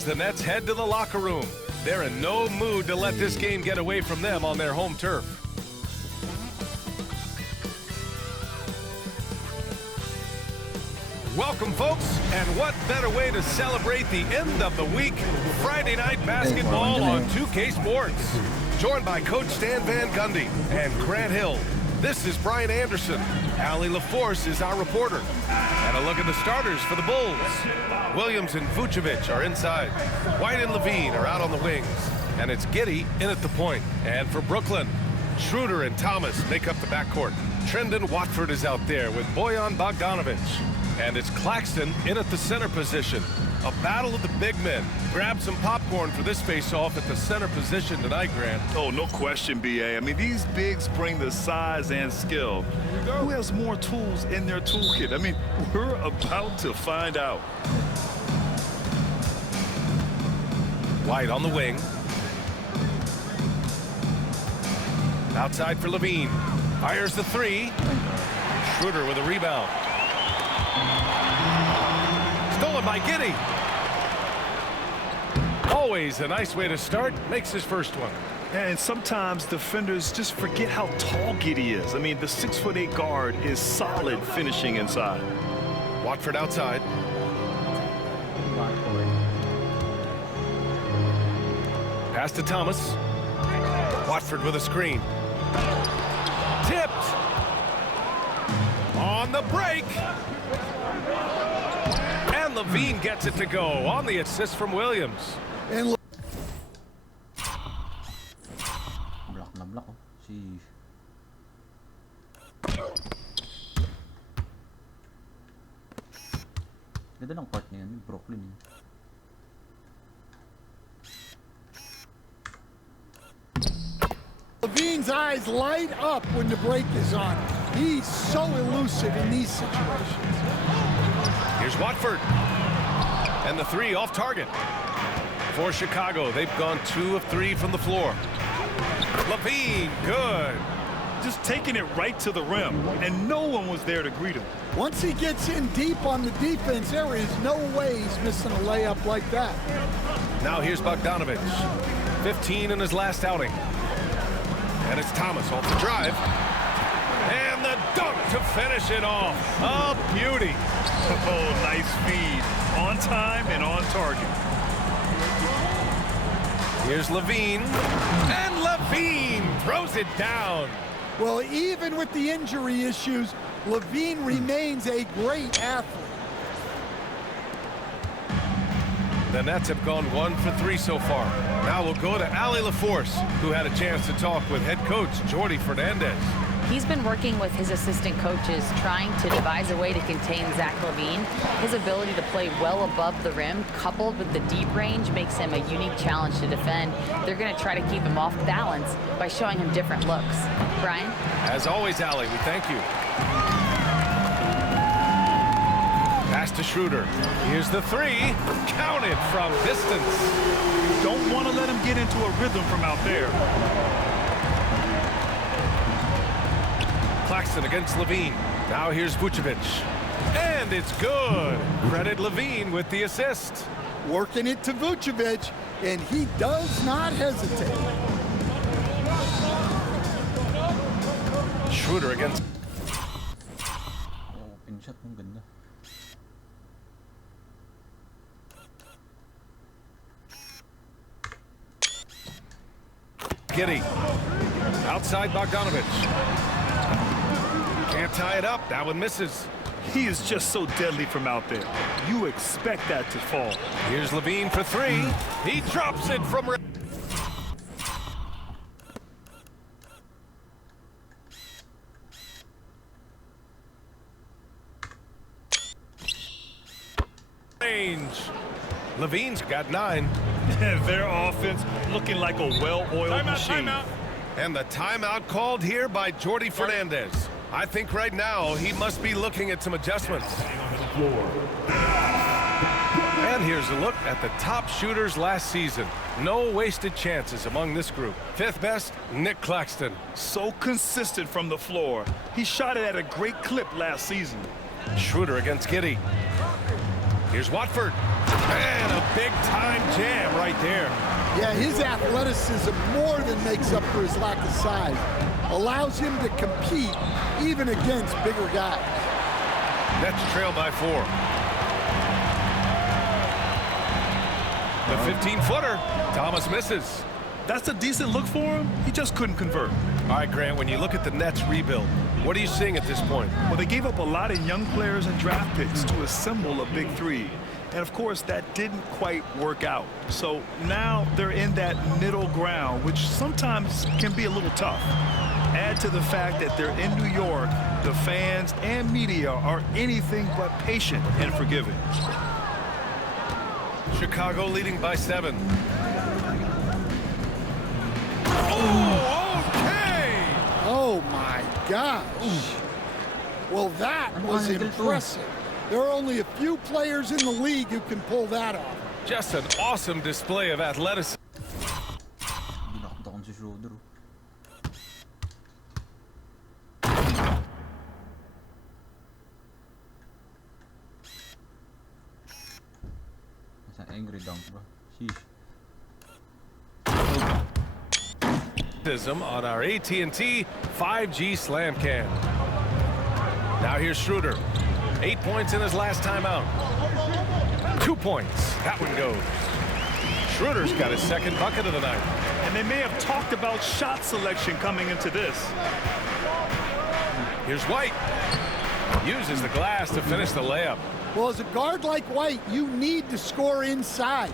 The Nets head to the locker room. They're in no mood to let this game get away from them on their home turf. Welcome, folks, and what better way to celebrate the end of the week? Friday night basketball on 2K Sports. Joined by Coach Stan Van Gundy and Grant Hill. This is Brian Anderson. Allie LaForce is our reporter. And a look at the starters for the Bulls. Williams and Vucevic are inside. White and Levine are out on the wings. And it's Giddey in at the point. And for Brooklyn, Schroeder and Thomas make up the backcourt. Trendon Watford is out there with Bojan Bogdanovic. And it's Claxton in at the center position. A battle of the big men. Grab some popcorn for this face-off at the center position tonight, Grant. Oh, no question, B.A. I mean, these bigs bring the size and skill. Who has more tools in their toolkit? I mean, we're about to find out. White on the wing. Outside for Levine. Fires the three. Schroeder with a rebound. Stolen by Giddey. Always a nice way to start. Makes his first one. And sometimes defenders just forget how tall Giddey is. I mean, the 6'8" guard is solid finishing inside. Watford outside. Pass to Thomas. Watford with a screen. Tipped. On the break. And Levine gets it to go on the assist from Williams. And block na block, oh. Si ganda ng part niya yung Brooklyn. Levine's eyes light up when the break is on. He's so elusive in these situations. Here's Watford. And the three off target. For Chicago, they've gone 2 of 3 from the floor. Levine, good. Just taking it right to the rim, and no one was there to greet him. Once he gets in deep on the defense, there is no way he's missing a layup like that. Now here's Bogdanovic. 15 in his last outing. And it's Thomas off the drive. And the dunk to finish it off. A beauty. Oh, nice feed. On time and on target. Here's Levine. And Levine throws it down. Well, even with the injury issues, Levine remains a great athlete. The Nets have gone 1 for 3 so far. Now we'll go to Allie LaForce, who had a chance to talk with head coach Jordi Fernandez. He's been working with his assistant coaches, trying to devise a way to contain Zach LaVine. His ability to play well above the rim, coupled with the deep range, makes him a unique challenge to defend. They're going to try to keep him off balance by showing him different looks. Brian? As always, Allie, we thank you. Pass to Schroeder. Here's the three. Counted from distance. Don't want to let him get into a rhythm from out there. Claxton against Levine. Now here's Vucevic. And it's good. Credit Levine with the assist. Working it to Vucevic, and he does not hesitate. Schroeder against... oh, pin shot mong ganda. Giddey. Outside Bogdanovic. Can't tie it up. That one misses. He is just so deadly from out there. You expect that to fall. Here's Levine for 3. He drops it from... range. Levine's got 9. Their offense looking like a well-oiled machine. Timeout. And the timeout called here by Jordi Fernandez. I think right now he must be looking at some adjustments. And here's a look at the top shooters last season. No wasted chances among this group. 5th best, Nick Claxton. So consistent from the floor. He shot it at a great clip last season. Schroeder against Giddey. Here's Watford. And a big-time jam right there. Yeah, his athleticism more than makes up for his lack of size. Allows him to compete even against bigger guys. Nets trail by 4. The 15-footer. Thomas misses. That's a decent look for him. He just couldn't convert. All right, Grant, when you look at the Nets rebuild, what are you seeing at this point? Well, they gave up a lot of young players and draft picks to assemble a big three. And, of course, that didn't quite work out. So now they're in that middle ground, which sometimes can be a little tough. Add to the fact that they're in New York, the fans and media are anything but patient and forgiving. Chicago leading by 7. Oh, okay! Oh, my gosh. Well, that was impressive. There are only a few players in the league who can pull that off. Just an awesome display of athleticism. Binakdakan si Schroeder. That's an angry dunk, bro. Sheesh. On our AT&T 5G Slam Cam. Now here's Schroeder. 8 points in his last time out. 2 points. That one goes. Schroeder's got his second bucket of the night. And they may have talked about shot selection coming into this. Here's White. Uses the glass to finish the layup. Well, as a guard like White, you need to score inside.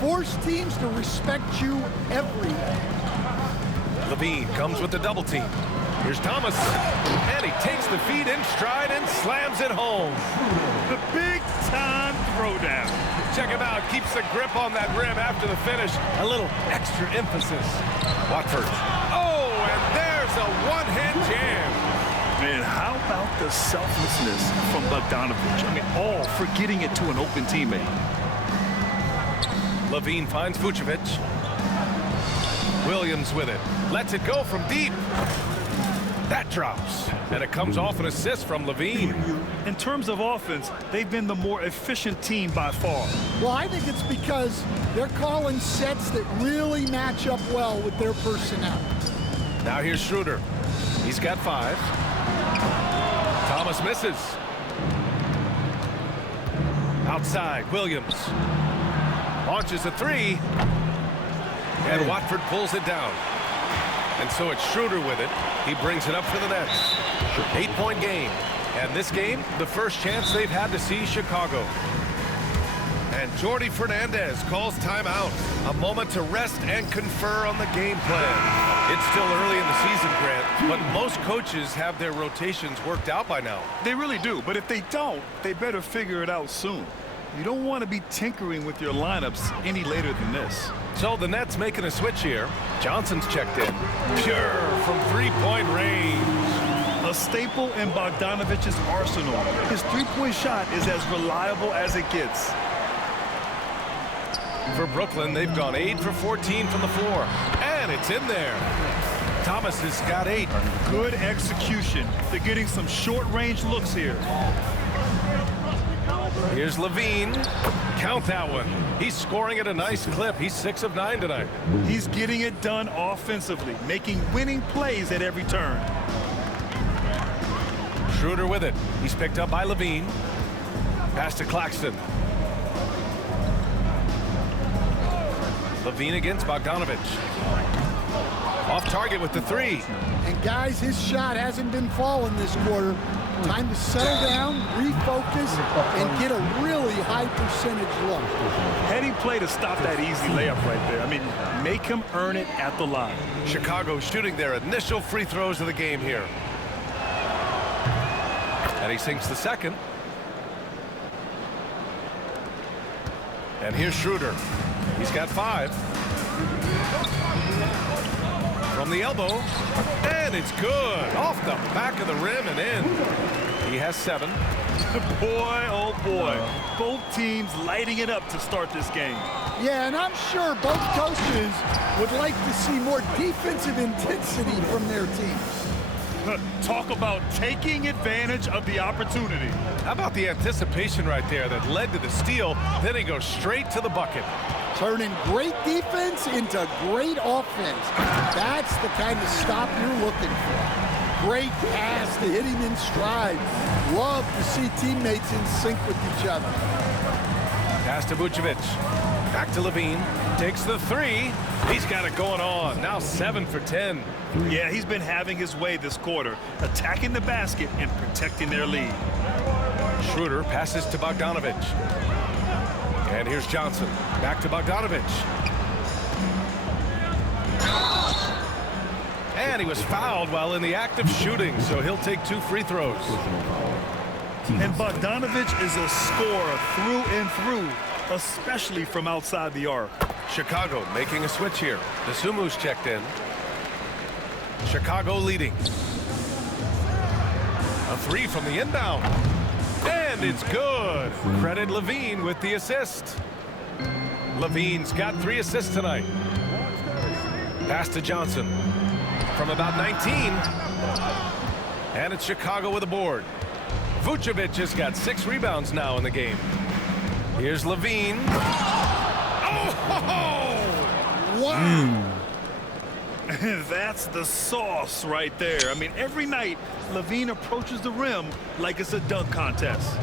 Force teams to respect you everywhere. Levine comes with the double team. Here's Thomas, and he takes the feed in stride and slams it home. The big-time throwdown. Check him out. Keeps the grip on that rim after the finish. A little extra emphasis. Watford. Oh, and there's a one-hand jam. Man, how about the selflessness from Bogdanovich? I mean, all for getting it to an open teammate. Levine finds Vucevic. Williams with it. Lets it go from deep. That drops, and it comes off an assist from Levine. In terms of offense, they've been the more efficient team by far. Well, I think it's because they're calling sets that really match up well with their personnel. Now here's Schroeder. He's got 5. Thomas misses. Outside, Williams. Launches a 3. And Watford pulls it down. And so it's Schroeder with it. He brings it up for the Nets. 8-point game. And this game, the first chance they've had to see Chicago. And Jordi Fernandez calls timeout. A moment to rest and confer on the game plan. It's still early in the season, Grant, but most coaches have their rotations worked out by now. They really do, but if they don't, they better figure it out soon. You don't want to be tinkering with your lineups any later than this. So the Nets making a switch here. Johnson's checked in. Pure from 3-point range. A staple in Bogdanovich's arsenal. His three-point shot is as reliable as it gets. For Brooklyn, they've gone 8 for 14 from the floor. And it's in there. Thomas has got 8. Good execution. They're getting some short-range looks here. Here's Levine. Count that one. He's scoring at a nice clip. He's 6 of 9 tonight. He's getting it done offensively, making winning plays at every turn. Schroeder with it. He's picked up by Levine. Pass to Claxton. Levine against Bogdanovich. Off target with the 3. And guys, his shot hasn't been falling this quarter. Time to settle down, refocus, and get a really high percentage look. Heady play to stop that easy layup right there. I mean, make him earn it at the line. Chicago shooting their initial free throws of the game here. And he sinks the second. And here's Schroeder. He's got 5. From the elbow, and it's good. Off the back of the rim and in. He has 7. Boy, oh boy. Both teams lighting it up to start this game. Yeah, and I'm sure both coaches would like to see more defensive intensity from their teams. Talk about taking advantage of the opportunity. How about the anticipation right there that led to the steal? Then he goes straight to the bucket. Turning great defense into great offense. That's the kind of stop you're looking for. Great pass to hit him in stride. Love to see teammates in sync with each other. Pass to Vucevic. Back to Levine. Takes the three. He's got it going on. Now 7 for 10. Yeah, he's been having his way this quarter, attacking the basket and protecting their lead. Schroeder passes to Bogdanovic. And here's Johnson. Back to Bogdanovic. And he was fouled while in the act of shooting, so he'll take 2 free throws. And Bogdanovic is a scorer through and through, especially from outside the arc. Chicago making a switch here. Desumu's checked in. Chicago leading. A 3 from the inbound. And it's good. Credit Levine with the assist. Levine's got 3 assists tonight. Pass to Johnson from about 19. And it's Chicago with a board. Vucevic has got 6 rebounds now in the game. Here's Levine. Oh! Wow! That's the sauce right there. I mean, every night, Levine approaches the rim like it's a dunk contest.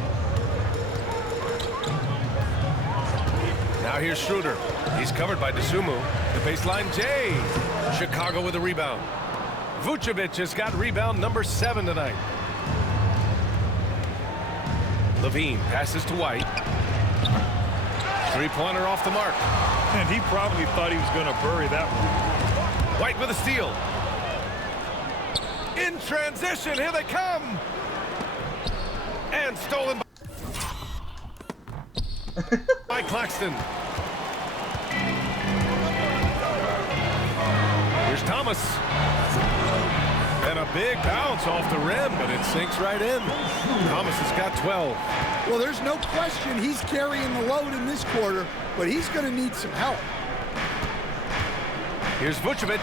Now here's Schroeder. He's covered by Desumu. The baseline J. Chicago with a rebound. Vucevic has got rebound number 7 tonight. Levine passes to White. 3-pointer off the mark. And he probably thought he was going to bury that one. White with a steal. In transition, here they come. And stolen by Claxton. Here's Thomas. And a big bounce off the rim, but it sinks right in. Thomas has got 12. Well, there's no question he's carrying the load in this quarter, but he's going to need some help. Here's Vucevic.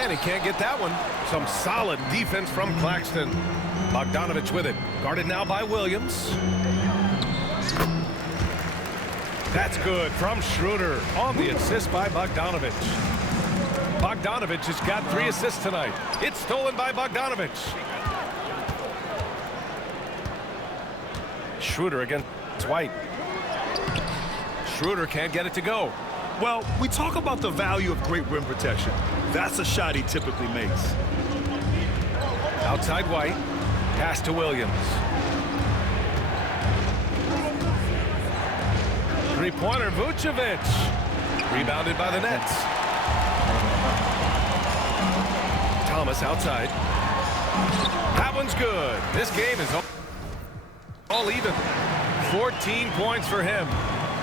And he can't get that one. Some solid defense from Claxton. Bogdanovic with it. Guarded now by Williams. That's good from Schroeder on the assist by Bogdanovic. Bogdanovic has got 3 assists tonight. It's stolen by Bogdanovic. Schroeder against White. Schroeder can't get it to go. Well, we talk about the value of great rim protection. That's a shot he typically makes. Outside White. Pass to Williams. 3-pointer Vucevic. Rebounded by the Nets. Thomas outside. That one's good. This game is all even. 14 points for him.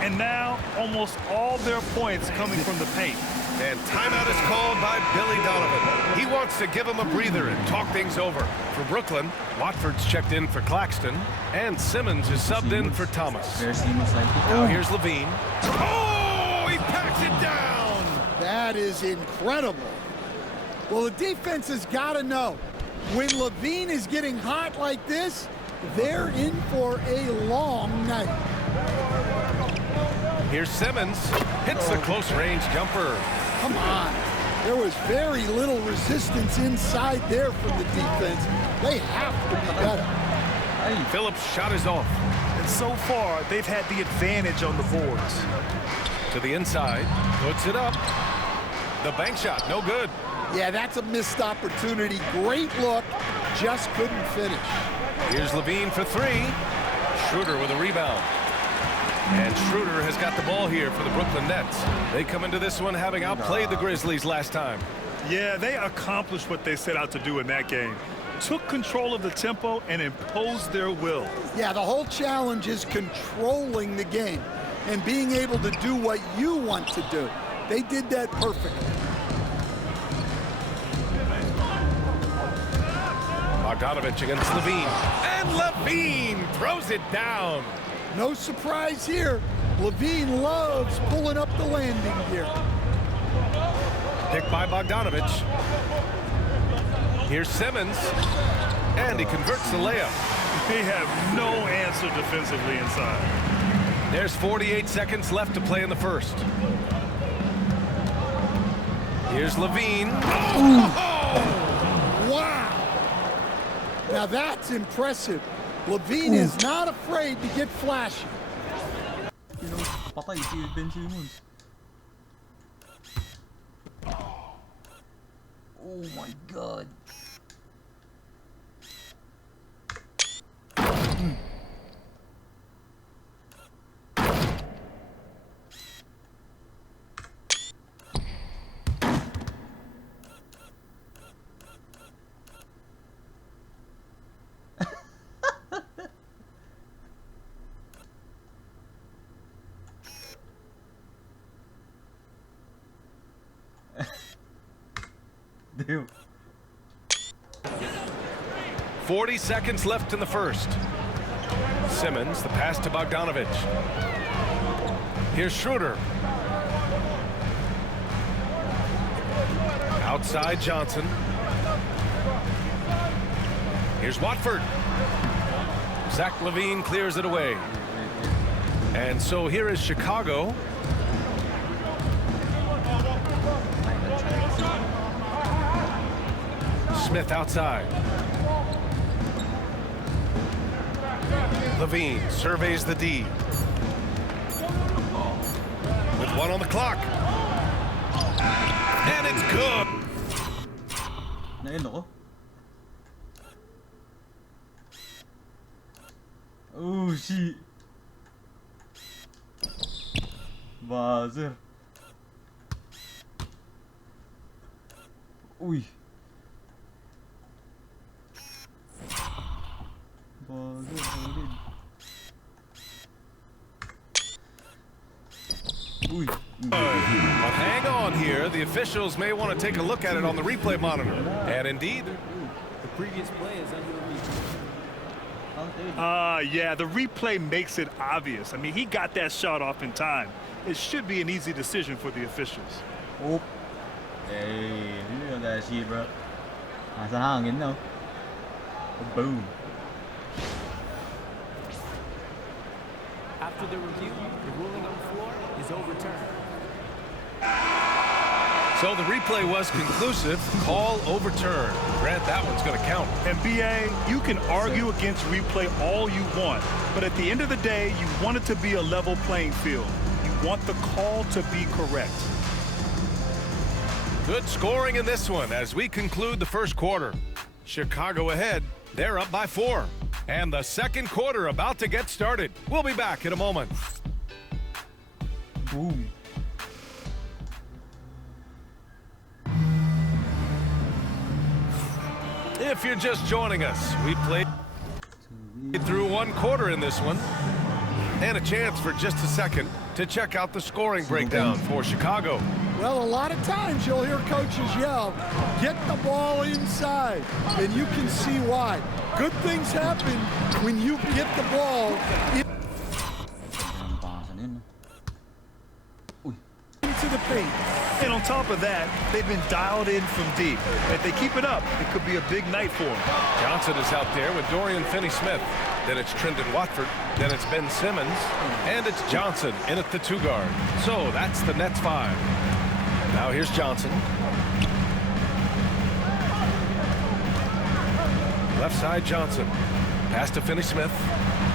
And now almost all their points coming from the paint. And timeout is called by Billy Donovan. He wants to give him a breather and talk things over. For Brooklyn, Watford's checked in for Claxton. And Simmons is subbed in for Thomas. Now here's Levine. Oh, he packs it down! That is incredible. Well, the defense has got to know, when Levine is getting hot like this, they're in for a long night. Here's Simmons. Hits the close-range jumper. Come on. There was very little resistance inside there from the defense. They have to be better. Phillips' shot is off. And so far, they've had the advantage on the boards. To the inside. Puts it up. The bank shot, no good. Yeah, that's a missed opportunity. Great look. Just couldn't finish. Here's Levine for 3. Schroeder with a rebound. And Schroeder has got the ball here for the Brooklyn Nets. They come into this one having outplayed the Grizzlies last time. Yeah, they accomplished what they set out to do in that game. Took control of the tempo and imposed their will. Yeah, the whole challenge is controlling the game and being able to do what you want to do. They did that perfectly. Bogdanovic against Levine. And Levine throws it down. No surprise here. Levine loves pulling up the landing gear. Picked by Bogdanovic. Here's Simmons, and he converts the layup. They have no answer defensively inside. There's 48 seconds left to play in the first. Here's Levine. Wow! Now that's impressive. Levine is not afraid to get flashy. Patay si Ben Simmons. Oh my god. Damn. 40 seconds left in the first. Simmons, the pass to Bogdanovich. Here's Schroeder. Outside Johnson. Here's Watford. Zach Levine clears it away. And so here is Chicago. Smith outside. Levine surveys the D. With 1 on the clock. And it's good. Na-end ako. Oh shit. Buzzer. Uy. Buzzer, solid. Uy. But hang on here. The officials may want to take a look at it on the replay monitor. And indeed, The previous play is under review. Yeah, the replay makes it obvious. I mean, he got that shot off in time. It should be an easy decision for the officials. Oh. Hey, look at that shit, bro. Nasa hangin na. Boom. After the review, the ruling on the floor is overturned. so the replay was conclusive. Call overturned. Grant, that one's going to count. And BA, you can argue against replay all you want, but at the end of the day, you want it to be a level playing field. You want the call to be correct. Good scoring in this one as we conclude the first quarter. Chicago ahead. They're up by 4. And the second quarter about to get started. We'll be back in a moment. Boom. If you're just joining us, we played through 1 quarter in this one. And a chance for just a second to check out the scoring breakdown for Chicago. Well, a lot of times you'll hear coaches yell, get the ball inside, and you can see why. Good things happen when you get the ball into the paint. And on top of that, they've been dialed in from deep. If they keep it up, it could be a big night for them. Johnson is out there with Dorian Finney-Smith. Then it's Trendon Watford. Then it's Ben Simmons. And it's Johnson in at the 2 guard. So that's the Nets 5. Now here's Johnson. Left side Johnson. Pass to Finney-Smith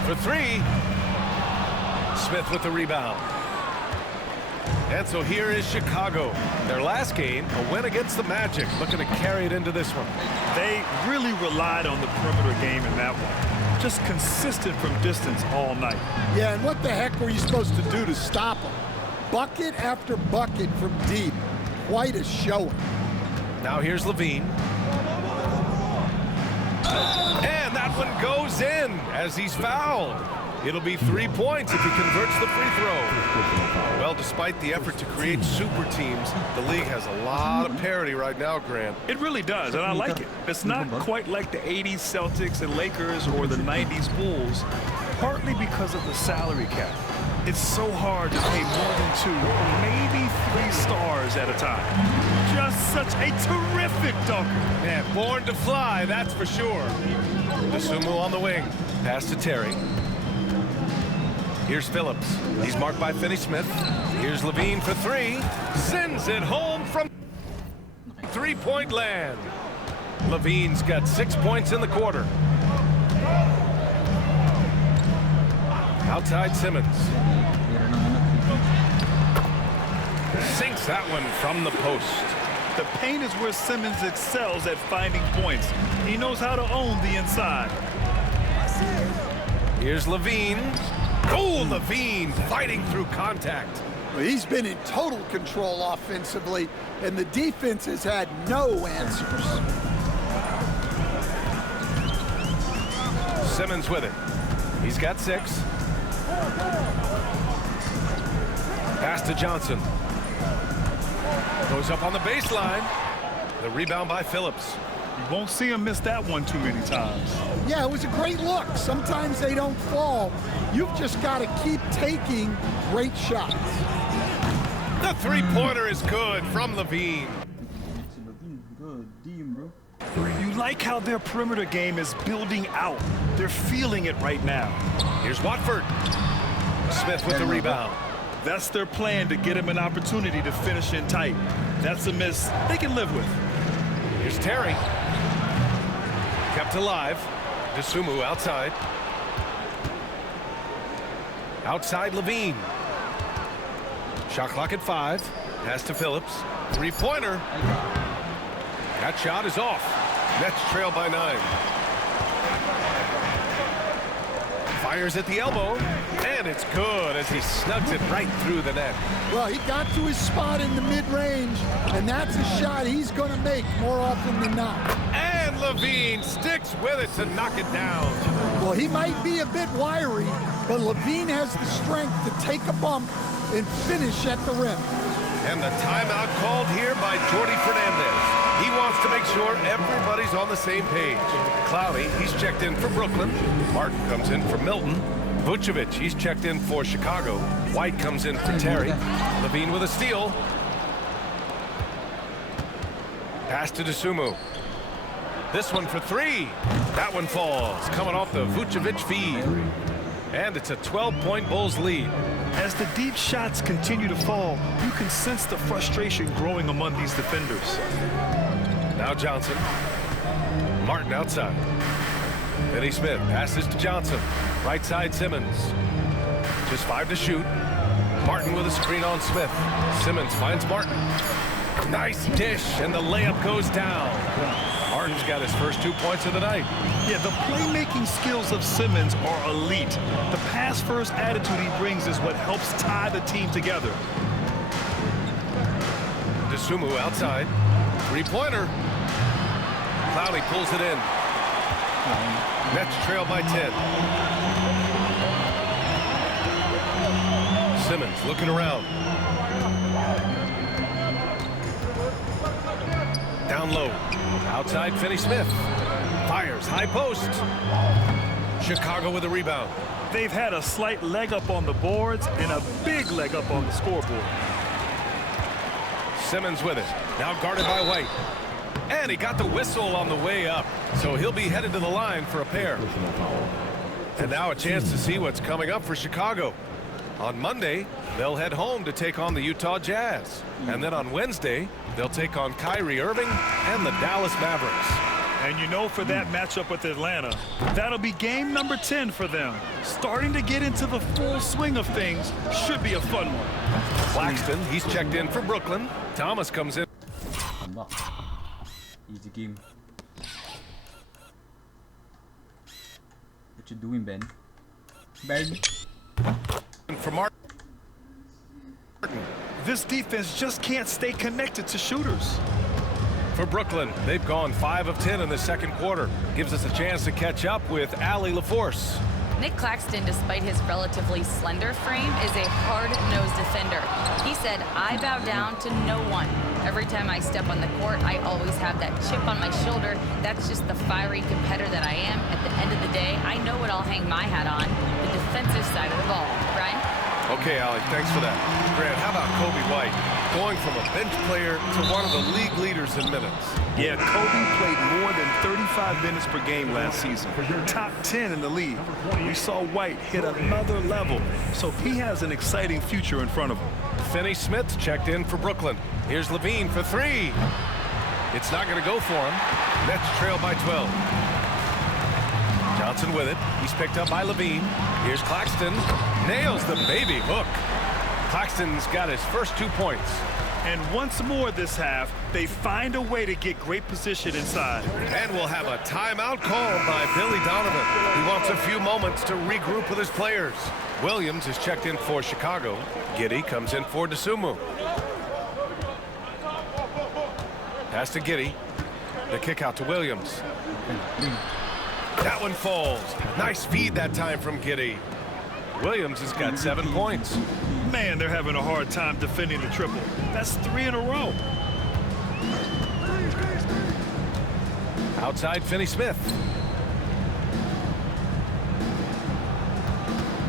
for 3. Smith with the rebound. And so here is Chicago. Their last game, a win against the Magic, looking to carry it into this one. They really relied on the perimeter game in that one. Just consistent from distance all night. Yeah, and what the heck were you supposed to do to stop them? Bucket after bucket from deep. Quite a showing. Now here's Levine. And that one goes in as he's fouled. It'll be 3 points if he converts the free throw. Well, despite the effort to create super teams, the league has a lot of parity right now, Grant. It really does, and I like it. It's not quite like the 80s Celtics and Lakers or the 90s Bulls, partly because of the salary cap. It's so hard to pay more than 2, maybe 3 stars at a time. Just such a terrific dunker. Man, born to fly, that's for sure. Dosunmu on the wing. Pass to Terry. Here's Phillips. He's marked by Finney-Smith. Here's Levine for three. Sends it home from three-point land. Levine's got 6 points in the quarter. Outside Simmons. Sinks that one from the post. The paint is where Simmons excels at finding points. He knows how to own the inside. Here's Levine. Oh, Levine fighting through contact. Well, he's been in total control offensively, and the defense has had no answers. Simmons with it. He's got 6. Pass to Johnson. Goes up on the baseline. The rebound by Phillips. You won't see him miss that one too many times. Yeah, it was a great look. Sometimes they don't fall. You've just got to keep taking great shots. The three-pointer is good from Levine. Good team, bro. You like how their perimeter game is building out. They're feeling it right now. Here's Watford. Smith with the rebound. That's their plan, to get him an opportunity to finish in tight. That's a miss they can live with. Here's Terry. Kept alive. Dosunmu outside. Outside Levine. Shot clock at 5. Pass to Phillips. Three-pointer. That shot is off. Nets trail by 9. Fires at the elbow, and it's good as he snugs it right through the net. Well, he got to his spot in the mid-range, and that's a shot he's going to make more often than not. And Levine sticks with it to knock it down. Well, he might be a bit wiry, but Levine has the strength to take a bump and finish at the rim. And the timeout called here by Jordi Fernandez. He wants to make sure everybody's on the same page. Cloudy, he's checked in for Brooklyn. Martin comes in for Milton. Vucevic, he's checked in for Chicago. White comes in for Terry. Levine with a steal. Pass to Dosunmu. This one for 3. That one falls, coming off the Vucevic feed. And it's a 12-point Bulls lead. As the deep shots continue to fall, you can sense the frustration growing among these defenders. Now Johnson. Martin outside. Finney-Smith passes to Johnson. Right side Simmons. Just 5 to shoot. Martin with a screen on Smith. Simmons finds Martin. Nice dish, and the layup goes down. Martin's got his first 2 points of the night. Yeah, the playmaking skills of Simmons are elite. The pass-first attitude he brings is what helps tie the team together. Dosunmu outside. Three-pointer. Cloudy pulls it in. Nets trail by 10. Simmons looking around. Down low. Outside Finney-Smith. Fires high post. Chicago with a rebound. They've had a slight leg up on the boards and a big leg up on the scoreboard. Simmons with it. Now guarded by White. And he got the whistle on the way up. So he'll be headed to the line for a pair. And now a chance to see what's coming up for Chicago. On Monday, they'll head home to take on the Utah Jazz. And then on Wednesday, they'll take on Kyrie Irving and the Dallas Mavericks. And you know, for that matchup with Atlanta, that'll be game number 10 for them. Starting to get into the full swing of things. Should be a fun one. Claxton, he's checked in for Brooklyn. Thomas comes in. Easy game. What you doing, Ben? Ben? For Martin. This defense just can't stay connected to shooters. For Brooklyn, they've gone 5 of 10 in the second quarter. Gives us a chance to catch up with Allie LaForce. Nick Claxton, despite his relatively slender frame, is a hard-nosed defender. He said, "I bow down to no one. Every time I step on the court, I always have that chip on my shoulder. That's just the fiery competitor that I am. At the end of the day, I know what I'll hang my hat on, the defensive side of the ball." Brian? Okay, Allie, thanks for that. Grant, how about Kobe White? Going from a bench player to one of the league leaders in minutes. Yeah, Kobe played more than 35 minutes per game last season. Top 10 in the league. We saw White hit another level, so he has an exciting future in front of him. Finney Smith checked in for Brooklyn. Here's Levine for three. It's not going to go for him. Nets trail by 12. Johnson with it. He's picked up by Levine. Here's Claxton. Nails the baby hook. Claxton's got his first 2 points. And once more this half, they find a way to get great position inside. And we'll have a timeout called by Billy Donovan. He wants a few moments to regroup with his players. Williams is checked in for Chicago. Giddey comes in for DeSumo. Pass to Giddey. The kick out to Williams. That one falls. Nice feed that time from Giddey. Williams has got 7 points. Man, they're having a hard time defending the triple. That's 3 in a row. Outside Finney Smith.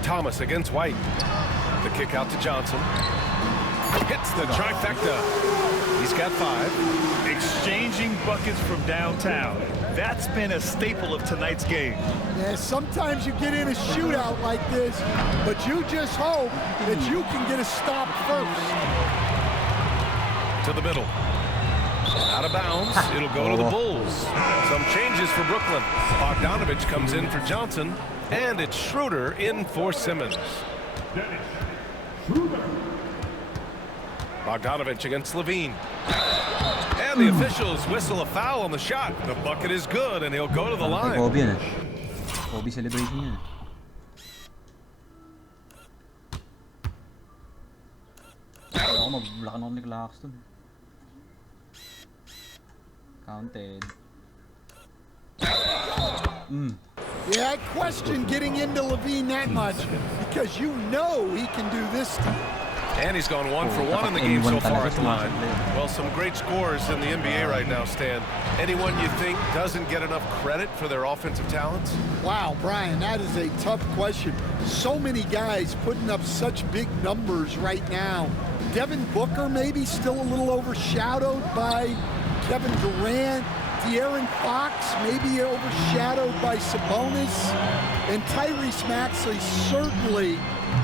Thomas against White. The kick out to Johnson. Hits the trifecta. He's got 5. Exchanging buckets from downtown. That's been a staple of tonight's game. Yeah, sometimes you get in a shootout like this, but you just hope that you can get a stop first. To the middle. Out of bounds. It'll go to the Bulls. Some changes for Brooklyn. Bogdanovich comes in for Johnson, and it's Schroeder in for Simmons. Bogdanovich against Levine. And the officials whistle a foul on the shot. The bucket is good, and he'll go to the line. Kobe yan eh. Kobe celebration yan. Ako mabulakan ako ni Claxton. Counted. Yeah, I question getting into Levine that much because you know he can do this stuff. And he's gone 1 for 1 in the game so far at the line. Well, some great scores in the NBA right now, Stan. Anyone you think doesn't get enough credit for their offensive talents? Wow, Brian, that is a tough question. So many guys putting up such big numbers right now. Devin Booker maybe still a little overshadowed by Kevin Durant. De'Aaron Fox maybe overshadowed by Sabonis. And Tyrese Maxey certainly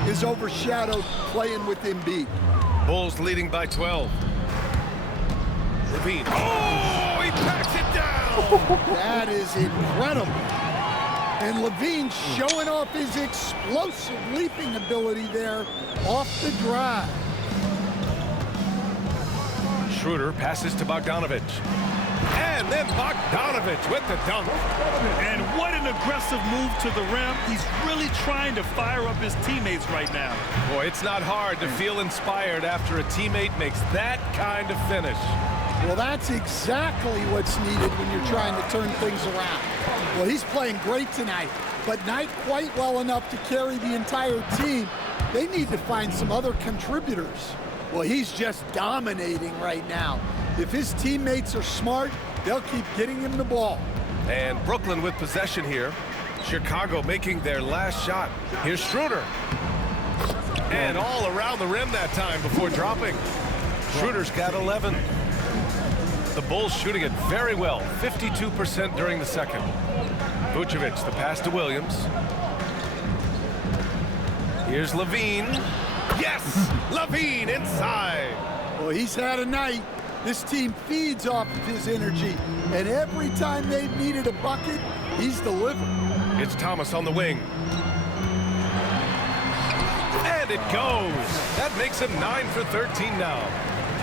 is overshadowed playing with Embiid. Bulls leading by 12. Levine. Oh, he packs it down! That is incredible. And Levine showing off his explosive leaping ability there off the drive. Schroeder passes to Bogdanovich. And then Bogdanovich with the dunk. And what an aggressive move to the rim. He's really trying to fire up his teammates right now. Boy, it's not hard to feel inspired after a teammate makes that kind of finish. Well, that's exactly what's needed when you're trying to turn things around. Well, he's playing great tonight, but not quite well enough to carry the entire team. They need to find some other contributors. Well, he's just dominating right now. If his teammates are smart, they'll keep getting him the ball. And Brooklyn with possession here. Chicago making their last shot. Here's Schroeder. And all around the rim that time before dropping. Schroeder's got 11. The Bulls shooting it very well, 52% during the second. Vucevic, the pass to Williams. Here's Levine. Yes! Levine inside. Well, he's had a night. This team feeds off of his energy, and every time they've needed a bucket, he's delivered. It's Thomas on the wing. And it goes. That makes him 9 for 13 now.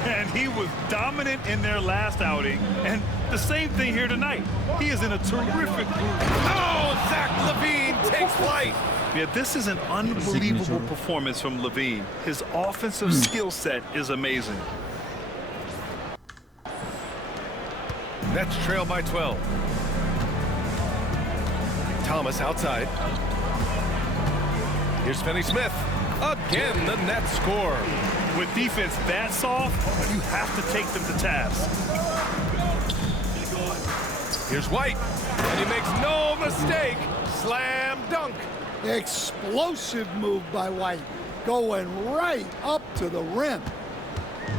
And he was dominant in their last outing, and the same thing here tonight. He is in a terrific mood. Oh, Zach LaVine takes flight. Yeah, this is an unbelievable performance from Levine. His offensive skill set is amazing. Nets trail by 12. Thomas outside. Here's Finney Smith. Again, the Nets score. With defense that soft, you have to take them to task. Here's White, and he makes no mistake. Slam dunk. Explosive move by White. going right up to the rim.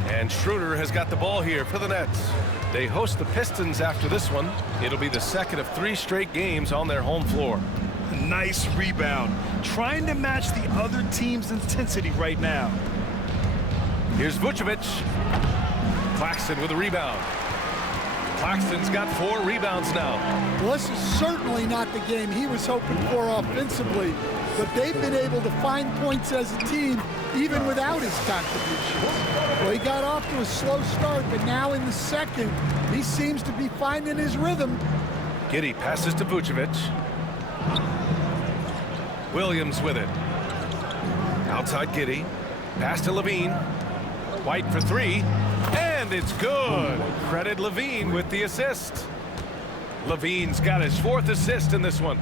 And Schroeder has got the ball here for the Nets. They host the Pistons after this one. It'll be the second of 3 straight games on their home floor. Nice rebound. Trying to match the other team's intensity right now. Here's Vucevic. Claxton with a rebound. Claxton's got 4 rebounds now. Well, this is certainly not the game he was hoping for offensively, but they've been able to find points as a team even without his contributions. Well, he got off to a slow start, but now in the second, he seems to be finding his rhythm. Giddey passes to Vucevic. Williams with it. Outside Giddey. Pass to Levine. White for 3. And it's good. Credit Levine with the assist. Levine's got his 4th assist in this one.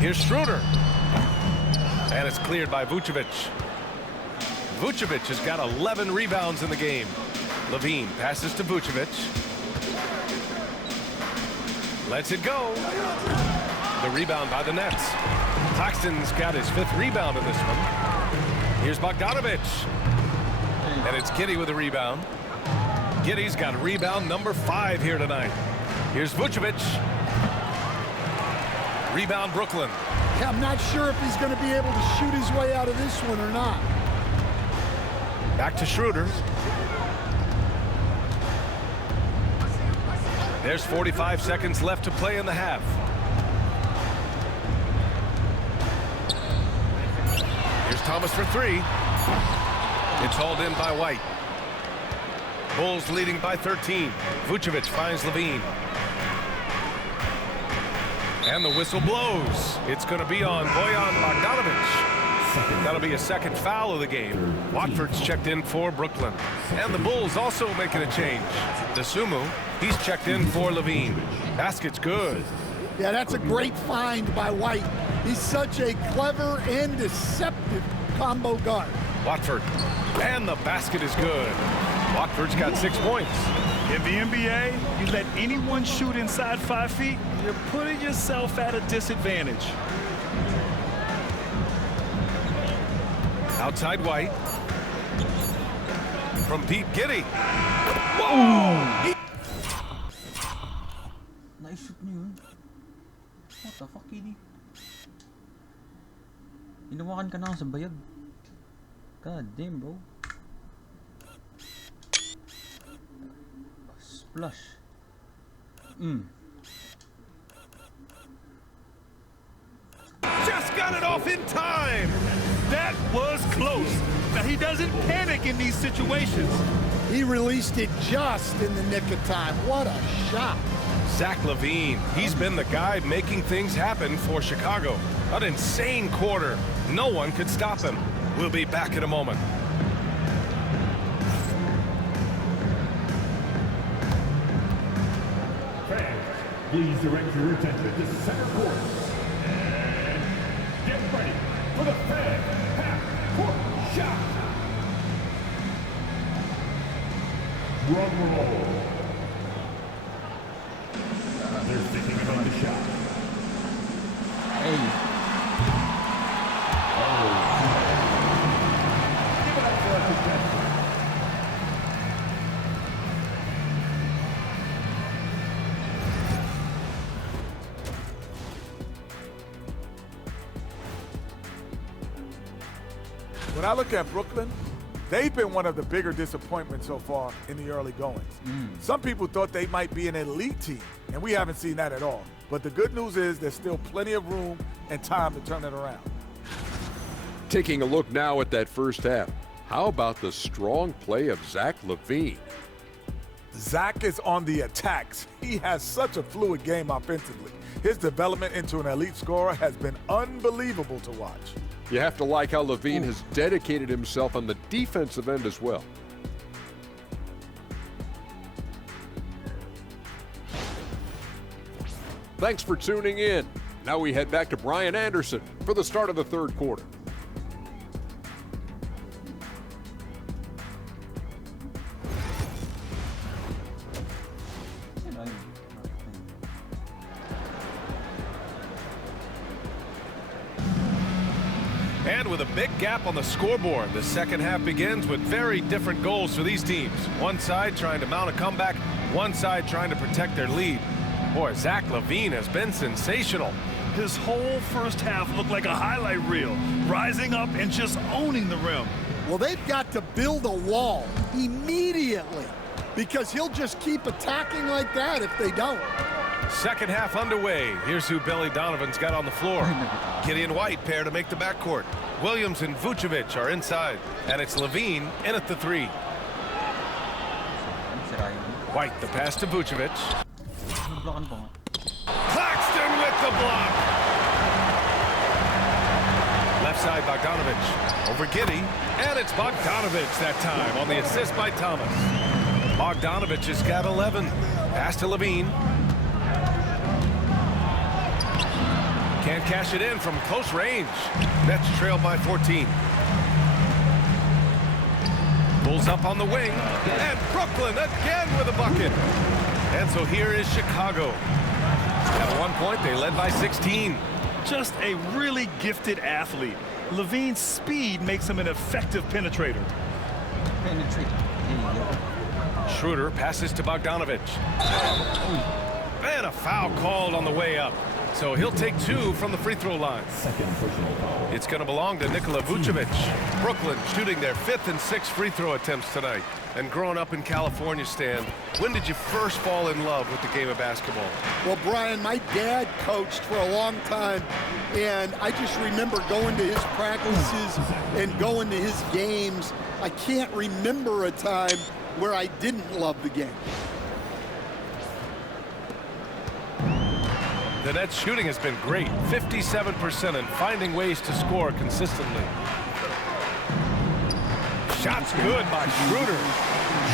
Here's Schroeder. And it's cleared by Vucevic. Vucevic has got 11 rebounds in the game. Levine passes to Vucevic. Lets it go. The rebound by the Nets. Claxton's got his 5th rebound in this one. Here's Bogdanovic. And it's Giddey with a rebound. Giddey's got rebound number 5 here tonight. Here's Vucevic. Rebound Brooklyn. Yeah, I'm not sure if he's going to be able to shoot his way out of this one or not. Back to Schroeder. There's 45 seconds left to play in the half. Here's Thomas for 3. It's hauled in by White. Bulls leading by 13. Vucevic finds Levine. And the whistle blows. It's going to be on Bojan Bogdanovic. That'll be a second foul of the game. Watford's checked in for Brooklyn. And the Bulls also making a change. DeSumo, he's checked in for Levine. Basket's good. Yeah, that's a great find by White. He's such a clever and deceptive combo guard. Watford. And the basket is good. Watford's got 6 points. In the NBA, you let anyone shoot inside 5 feet, you're putting yourself at a disadvantage. Outside White. From Pete Giddey. Whoa! Nice shoot niyo yun. What the fuck, Giddey? Hinawakan ka na sa bayag. God damn, bro. Splash. Just got it off in time. That was close. Now, he doesn't panic in these situations. He released it just in the nick of time. What a shot. Zach LaVine, he's been the guy making things happen for Chicago. An insane quarter. No one could stop him. We'll be back in a moment. Fans, please direct your attention to center court. And get ready for the fan half-court shot. Drum roll. They're thinking about the shot. Hey. Give it up for our contestant. When I look at Brooklyn, they've been one of the bigger disappointments so far in the early goings. Some people thought they might be an elite team, and we haven't seen that at all. But the good news is there's still plenty of room and time to turn it around. Taking a look now at that first half, how about the strong play of Zach LaVine? Zach is on the attacks. He has such a fluid game offensively. His development into an elite scorer has been unbelievable to watch. You have to like how LaVine has dedicated himself on the defensive end as well. Thanks for tuning in. Now we head back to Brian Anderson for the start of the third quarter. And with a big gap on the scoreboard, the second half begins with very different goals for these teams. One side trying to mount a comeback, one side trying to protect their lead. Boy, Zach LaVine has been sensational. His whole first half looked like a highlight reel, rising up and just owning the rim. Well, they've got to build a wall immediately because he'll just keep attacking like that if they don't. Second half underway. Here's who Billy Donovan's got on the floor. Giddey and White pair to make the backcourt. Williams and Vucevic are inside. And it's LaVine in at the three. White the pass to Vucevic. Claxton with the block. Left side Bogdanovich. Over Giddey. And it's Bogdanovich that time on the assist by Thomas. Bogdanovich has got 11. Pass to LaVine. Can't cash it in from close range. Nets trail by 14. Bulls up on the wing. And Brooklyn again with a bucket. And so here is Chicago. At one point, they led by 16. Just a really gifted athlete. LaVine's speed makes him an effective penetrator. Schroeder passes to Bogdanovich. And a foul called on the way up. So he'll take 2 from the free throw line. It's going to belong to Nikola Vucevic. Brooklyn shooting their 5th and 6th free throw attempts tonight. And growing up in California, Stan, when did you first fall in love with the game of basketball? Well, Brian, my dad coached for a long time, and I just remember going to his practices and going to his games. I can't remember a time where I didn't love the game. The Nets shooting has been great, 57%, and finding ways to score consistently. Shots good by Schroeder.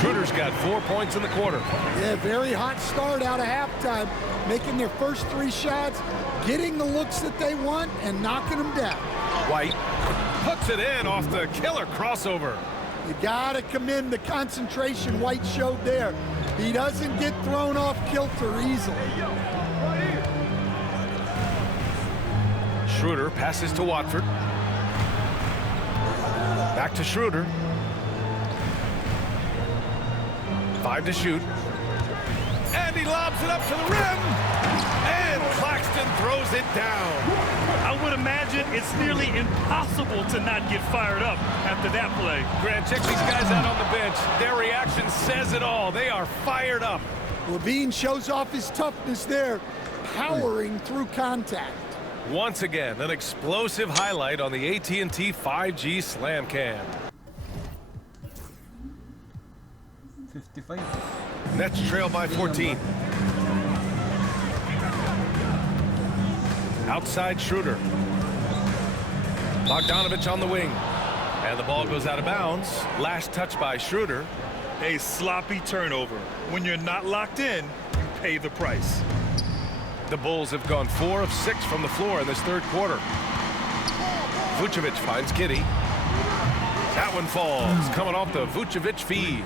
Schroeder's got 4 points in the quarter. Yeah, very hot start out of halftime, making their first 3 shots, getting the looks that they want, and knocking them down. White puts it in off the killer crossover. You gotta commend the concentration White showed there. He doesn't get thrown off kilter easily. Schroeder passes to Watford. Back to Schroeder. 5 to shoot. And he lobs it up to the rim. And Claxton throws it down. I would imagine it's nearly impossible to not get fired up after that play. Grant, check these guys out on the bench. Their reaction says it all. They are fired up. LaVine shows off his toughness there, powering through contact. Once again, an explosive highlight on the AT&T 5G Slam Cam. 55. Nets trail by 14. Outside Schroeder. Bogdanovich on the wing. And the ball goes out of bounds. Last touch by Schroeder. A sloppy turnover. When you're not locked in, you pay the price. The Bulls have gone 4 of 6 from the floor in this third quarter. Vucevic finds Giddey. That one falls, coming off the Vucevic feed.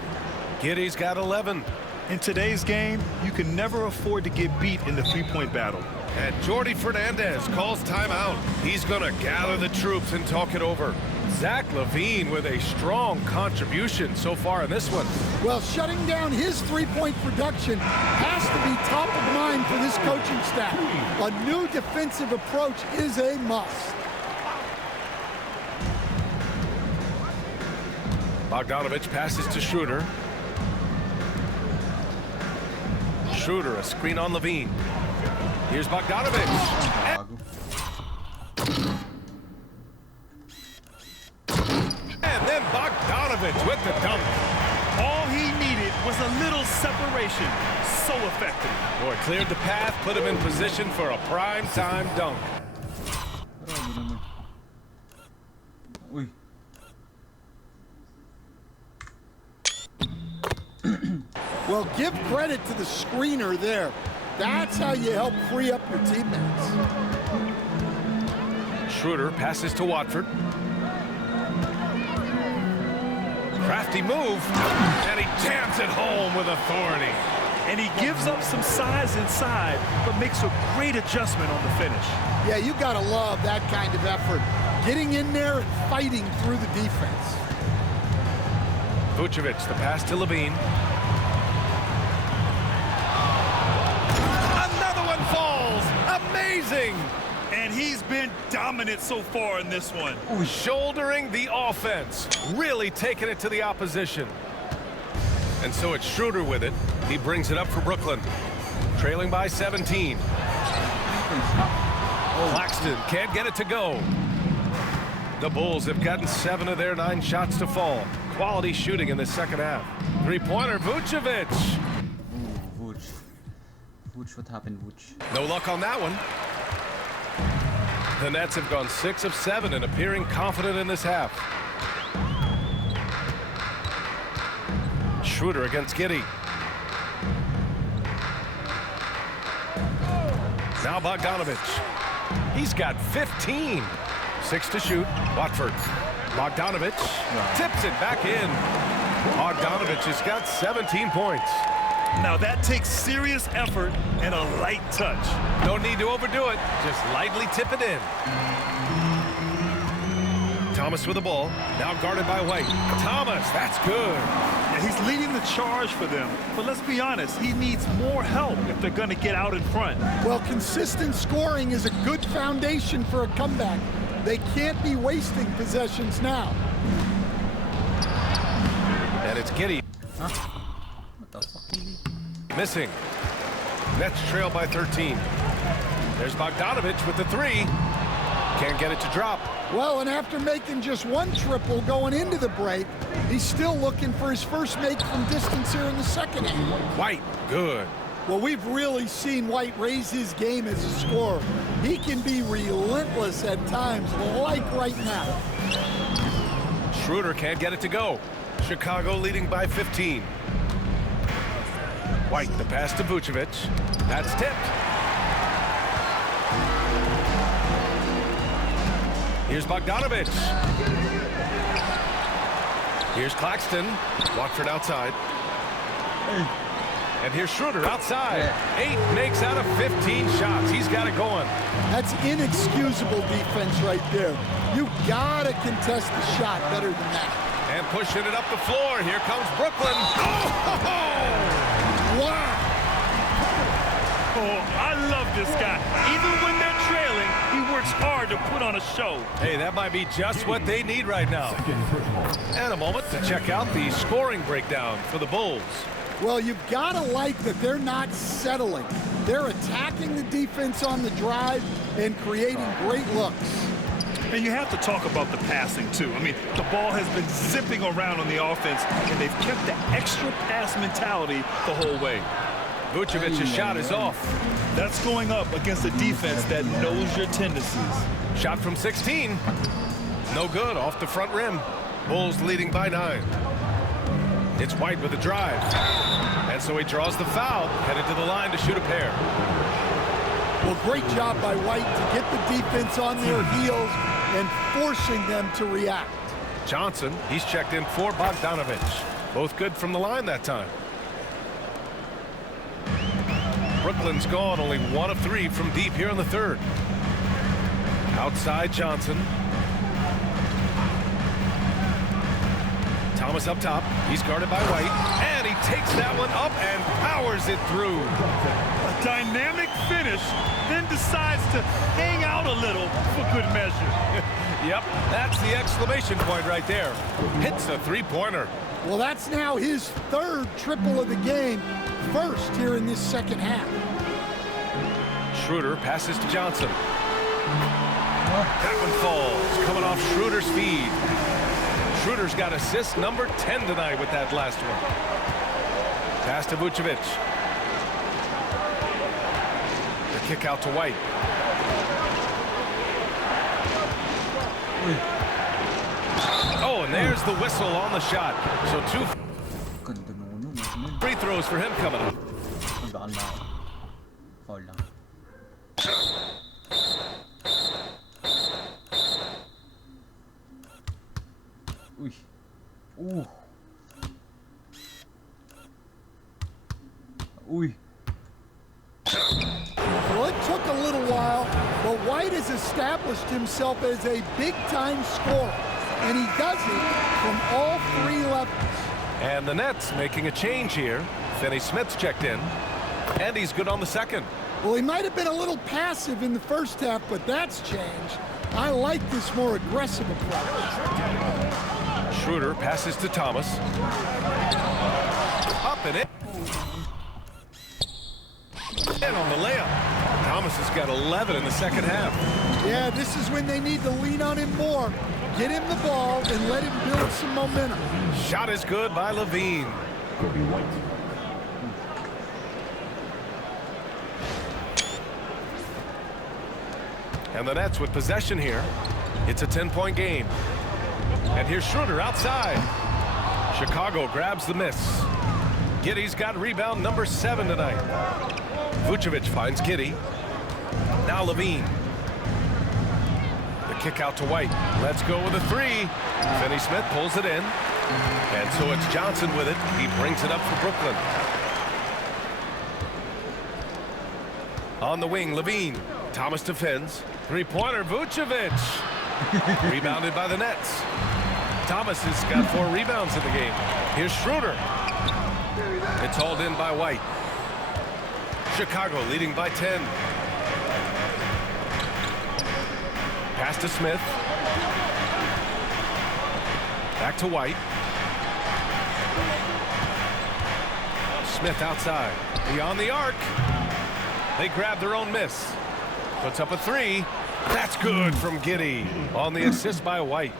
Giddey's got 11. In today's game, you can never afford to get beat in the three-point battle. And Jordi Fernandez calls timeout. He's going to gather the troops and talk it over. Zach LaVine with a strong contribution so far in this one. Well, shutting down his three-point production has to be top of mind for this coaching staff. A new defensive approach is a must. Bogdanovich passes to Schroeder. Schroeder, a screen on LaVine. Here's Bogdanovich. And then Bogdanovich with the dunk. All he needed was a little separation. So effective. Boy, cleared the path, put him in position for a prime-time dunk. Well, give credit to the screener there. That's how you help free up your teammates. Schroeder passes to Watford. Crafty move, and he jams it home with authority. And he gives up some size inside, but makes a great adjustment on the finish. Yeah, you gotta love that kind of effort. getting in there and fighting through the defense. Vucevic, the pass to Levine. Another one falls. Amazing. And he's been dominant so far in this one. Shouldering the offense, really taking it to the opposition. And so it's Schroeder with it. He brings it up for Brooklyn, trailing by 17. Claxton can't get it to go. The Bulls have gotten 7 of their 9 shots to fall. Quality shooting in the second half. Three-pointer, Vucevic. Ooh, Vuce, what happened, Vuce? No luck on that one. The Nets have gone 6 of 7 and appearing confident in this half. Schroeder against Giddey. Now Bogdanovic. He's got 15. 6 to shoot. Watford. Bogdanovic tips it back in. Bogdanovic has got 17 points. Now that takes serious effort and a light touch. No need to overdo it. Just lightly tip it in. Thomas with the ball. Now guarded by White. Thomas, that's good. Yeah, he's leading the charge for them. But let's be honest, he needs more help if they're going to get out in front. Well, consistent scoring is a good foundation for a comeback. They can't be wasting possessions now. And it's Giddey. What the fuck is he? Missing. Nets trail by 13. There's Bogdanovic with the 3. Can't get it to drop. Well, and after making just 1 triple going into the break, he's still looking for his first make from distance here in the second half. White, good. Well, we've really seen White raise his game as a scorer. He can be relentless at times, like right now. Schroeder can't get it to go. Chicago leading by 15. White, the pass to Vucevic. That's tipped. Here's Bogdanovic. Here's Claxton. Watford outside. And here's Schroeder outside. 8 makes out of 15 shots. He's got it going. That's inexcusable defense right there. You gotta contest the shot better than that. And pushing it up the floor. Here comes Brooklyn. Oh! Wow! Oh, I love this guy. Even when they're trailing, he works hard to put on a show. Hey, that might be just what they need right now. And a moment to check out the scoring breakdown for the Bulls. Well, you've got to like that they're not settling. They're attacking the defense on the drive and creating great looks. And you have to talk about the passing, too. I mean, the ball has been zipping around on the offense, and they've kept the extra pass mentality the whole way. Vucevic's shot is off. That's going up against a defense that knows your tendencies. Shot from 16. No good, off the front rim. Bulls leading by 9. It's White with the drive. And so he draws the foul, headed to the line to shoot a pair. Well, great job by White to get the defense on their heels and forcing them to react. Johnson, he's checked in for Bogdanovic. Both good from the line that time. Brooklyn's gone only 1 of 3 from deep here in the third. Outside Johnson. Thomas up top. He's guarded by White. And he takes that one up and powers it through. A dynamic finish, then decides to hang out a little for good measure. Yep, that's the exclamation point right there. Hits a three-pointer. Well, that's now his 3rd triple of the game, first here in this second half. Schroeder passes to Johnson. That one falls, coming off Schroeder's feed. Schroeder's got assist number 10 tonight with that last one. Pass to Vucevic. The kick out to White. Oh, and there's the whistle on the shot. So 2 free throws for him coming up. Well, it took a little while, but White has has established himself as a big-time scorer, and he does it from all three levels. And the Nets making a change here. Finney Smith's checked in, and he's good on the second. Well, he might have been a little passive in the first half, but that's changed. I like this more aggressive approach. Schroeder passes to Thomas. Up and in. And on the layup. Thomas has got 11 in the second half. Yeah, this is when they need to lean on him more. Get him the ball and let him build some momentum. Shot is good by Levine. Kobe White. And the Nets with possession here. It's a 10-point game. And here's Schroeder outside. Chicago grabs the miss. Giddey's got rebound number 7 tonight. Vucevic finds Giddey. Now Levine. The kick out to White. Let's go with a 3. Finney Smith pulls it in. And so it's Johnson with it. He brings it up for Brooklyn. On the wing, Levine. Thomas defends. Three-pointer, Vucevic. Rebounded by the Nets. Thomas has got 4 rebounds in the game. Here's Schroeder. It's hauled in by White. Chicago leading by 10. Pass to Smith. Back to White. Smith outside. Beyond the arc. They grab their own miss. Puts up a 3. That's good from Giddey on the assist by White.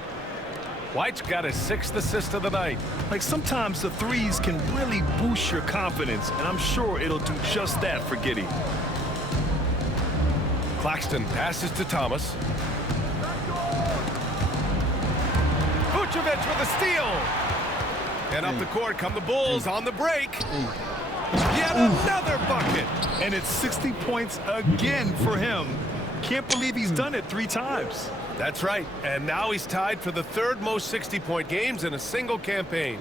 White's got his 6th assist of the night. Like, sometimes the threes can really boost your confidence, and I'm sure it'll do just that for Giddey. Claxton passes to Thomas. Vucevic with a steal. And up the court come the Bulls on the break. Yet another bucket. And it's 60 points again for him. Can't believe he's done it 3 times. That's right. And now he's tied for the 3rd most 60-point games in a single campaign.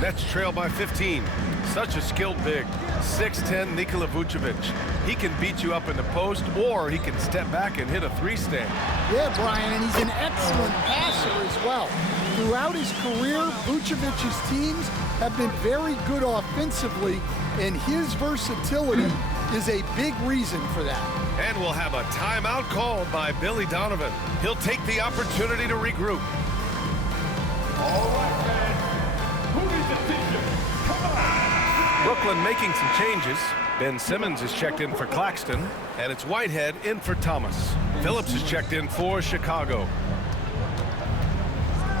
Nets trail by 15. Such a skilled big. 6'10" Nikola Vucevic. He can beat you up in the post, or he can step back and hit a 3-stand. Yeah, Brian, and he's an excellent passer as well. Throughout his career, Vucevic's teams have been very good offensively, and his versatility is a big reason for that. And we'll have a timeout called by Billy Donovan. He'll take the opportunity to regroup. All right, fans. Who needs attention? Come on! Brooklyn making some changes. Ben Simmons is checked in for Claxton, and it's Whitehead in for Thomas. Phillips is checked in for Chicago.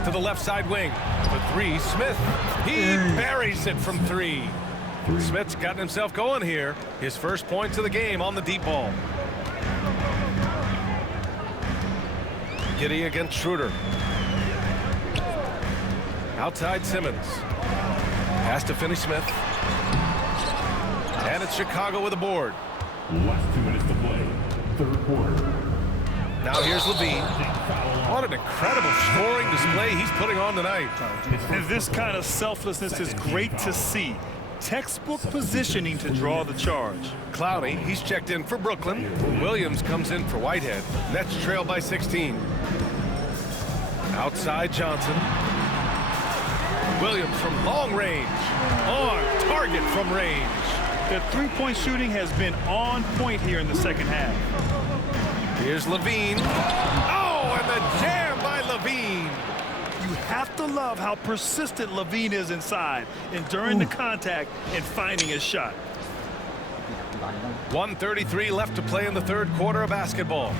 To the left side wing. For 3, Smith. He buries it from 3. Smith's gotten himself going here. His first points of the game on the deep ball. Giddey against Schroeder. Outside Simmons. Pass to Finney Smith. And it's Chicago with a board. Last 2 minutes to play. 3rd quarter. Now here's Levine. What an incredible scoring display he's putting on tonight. And this kind of selflessness is great to see. Textbook positioning to draw the charge. Clowney, he's checked in for Brooklyn. Williams comes in for Whitehead. Nets trail by 16. Outside Johnson. Williams from long range. On target from range. The 3-point shooting has been on point here in the second half. Here's Levine. Oh, and the jam by Levine. You have to love how persistent Levine is inside, enduring the contact and finding his shot. 1:33 left to play in the 3rd quarter of basketball.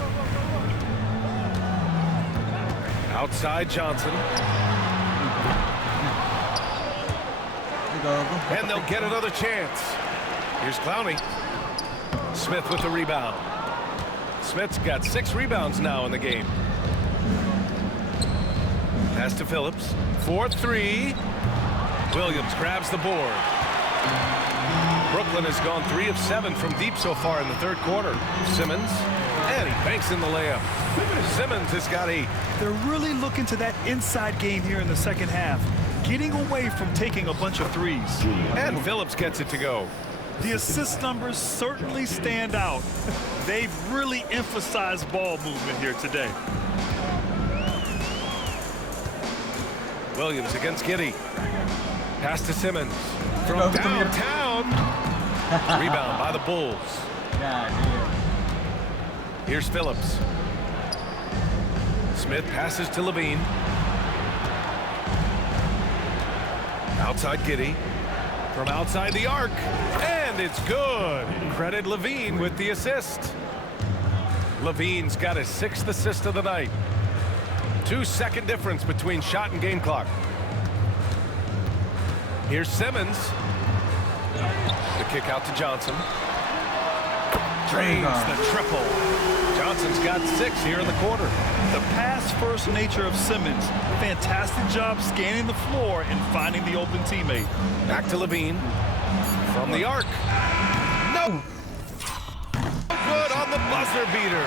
Outside Johnson. And they'll get another chance. Here's Clowney. Smith with the rebound. Smith's got 6 rebounds now in the game. Pass to Phillips. 4-3. Williams grabs the board. Brooklyn has gone 3 of 7 from deep so far in the 3rd quarter. Simmons. And he banks in the layup. Simmons has got 8. They're really looking to that inside game here in the second half. getting away from taking a bunch of threes. And Phillips gets it to go. The assist numbers certainly stand out. They've really emphasized ball movement here today. Williams against Giddey. Pass to Simmons. From downtown. Rebound by the Bulls. God damn. Here's Phillips. Smith passes to Levine. Outside Giddey. From outside the arc. And it's good. Credit Levine with the assist. Levine's got his 6th assist of the night. 2-second difference between shot and game clock. Here's Simmons. The kick out to Johnson. Drains the triple. Johnson's got 6 here in the quarter. The pass-first nature of Simmons. Fantastic job scanning the floor and finding the open teammate. Back to Levine. From the arc. No. Good on the buzzer beater.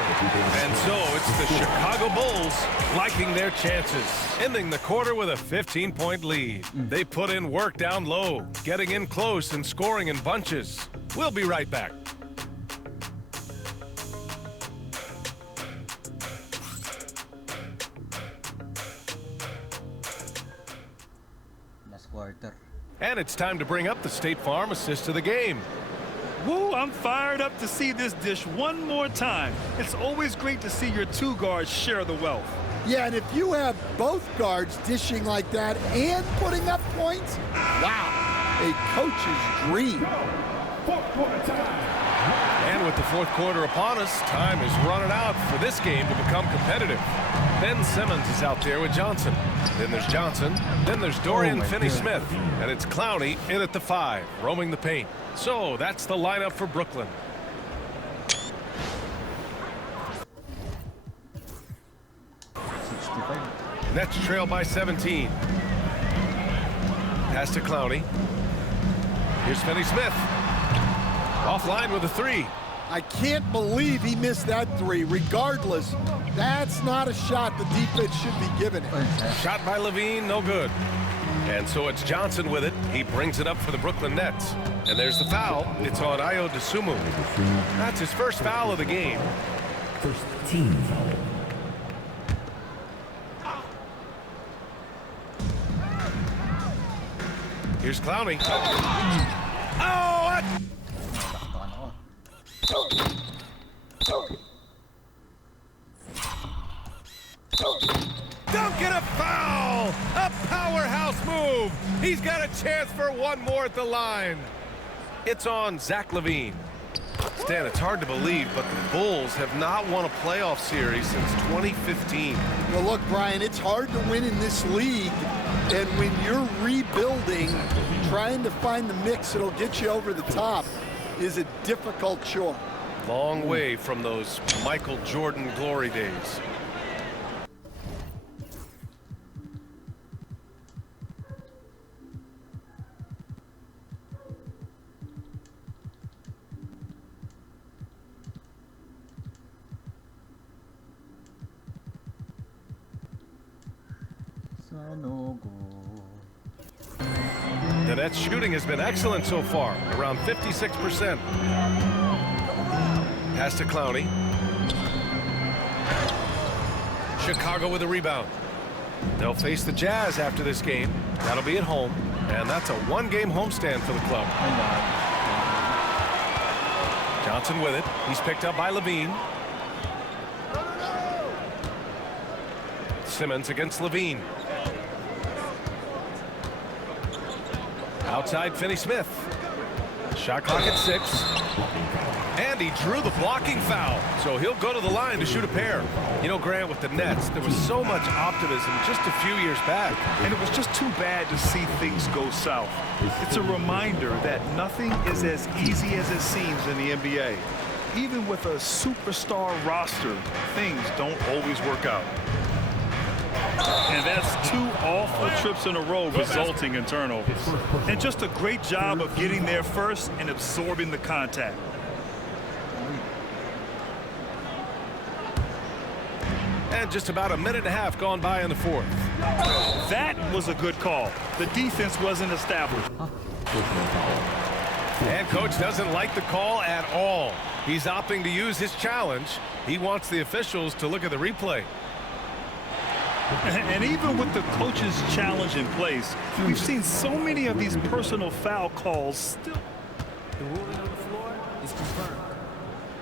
And so it's the Chicago Bulls liking their chances, ending the quarter with a 15-point lead. They put in work down low, getting in close and scoring in bunches. We'll be right back. Last quarter. And it's time to bring up the State Farm assist of the game. Woo, I'm fired up to see this dish one more time. It's always great to see your 2 guards share the wealth. Yeah, and if you have both guards dishing like that and putting up points, wow, a coach's dream. And with the 4th quarter upon us, time is running out for this game to become competitive. Ben Simmons is out there with Johnson. Then there's Johnson. Then there's Dorian Finney-Smith. And it's Clowney in at the 5, roaming the paint. So that's the lineup for Brooklyn. Nets trail by 17. Pass to Clowney. Here's Finney-Smith. Offline with a 3. I can't believe he missed that 3. Regardless, that's not a shot the defense should be giving it. Shot by Levine, no good. And so it's Johnson with it. He brings it up for the Brooklyn Nets. And there's the foul. It's on Ayo Dosunmu. That's his first foul of the game. First team foul. Here's Clowney. Oh! Don't get a foul! A powerhouse move! He's got a chance for one more at the line. It's on Zach LaVine. Stan, it's hard to believe, but the Bulls have not won a playoff series since 2015. Well, look, Brian, it's hard to win in this league. And when you're rebuilding, trying to find the mix that'll get you over the top is a difficult chore. Long way from those Michael Jordan glory days. The Nets shooting has been excellent so far, around 56%. Pass to Clowney. Chicago with a rebound. They'll face the Jazz after this game. That'll be at home, and that's a one-game homestand for the club. Johnson with it. He's picked up by Levine. Simmons against Levine. Outside Finney-Smith. Shot clock at 6. And he drew the blocking foul. So he'll go to the line to shoot a pair. You know, Grant, with the Nets, there was so much optimism just a few years back. And it was just too bad to see things go south. It's a reminder that nothing is as easy as it seems in the NBA. Even with a superstar roster, things don't always work out. And that's 2 awful trips in a row resulting in turnovers. And just a great job of getting there first and absorbing the contact. And just about a minute and a half gone by in the 4th. That was a good call. The defense wasn't established. And coach doesn't like the call at all. He's opting to use his challenge. He wants the officials to look at the replay. And even with the coach's challenge in place, we've seen so many of these personal foul calls still. The ruling on the floor is confirmed.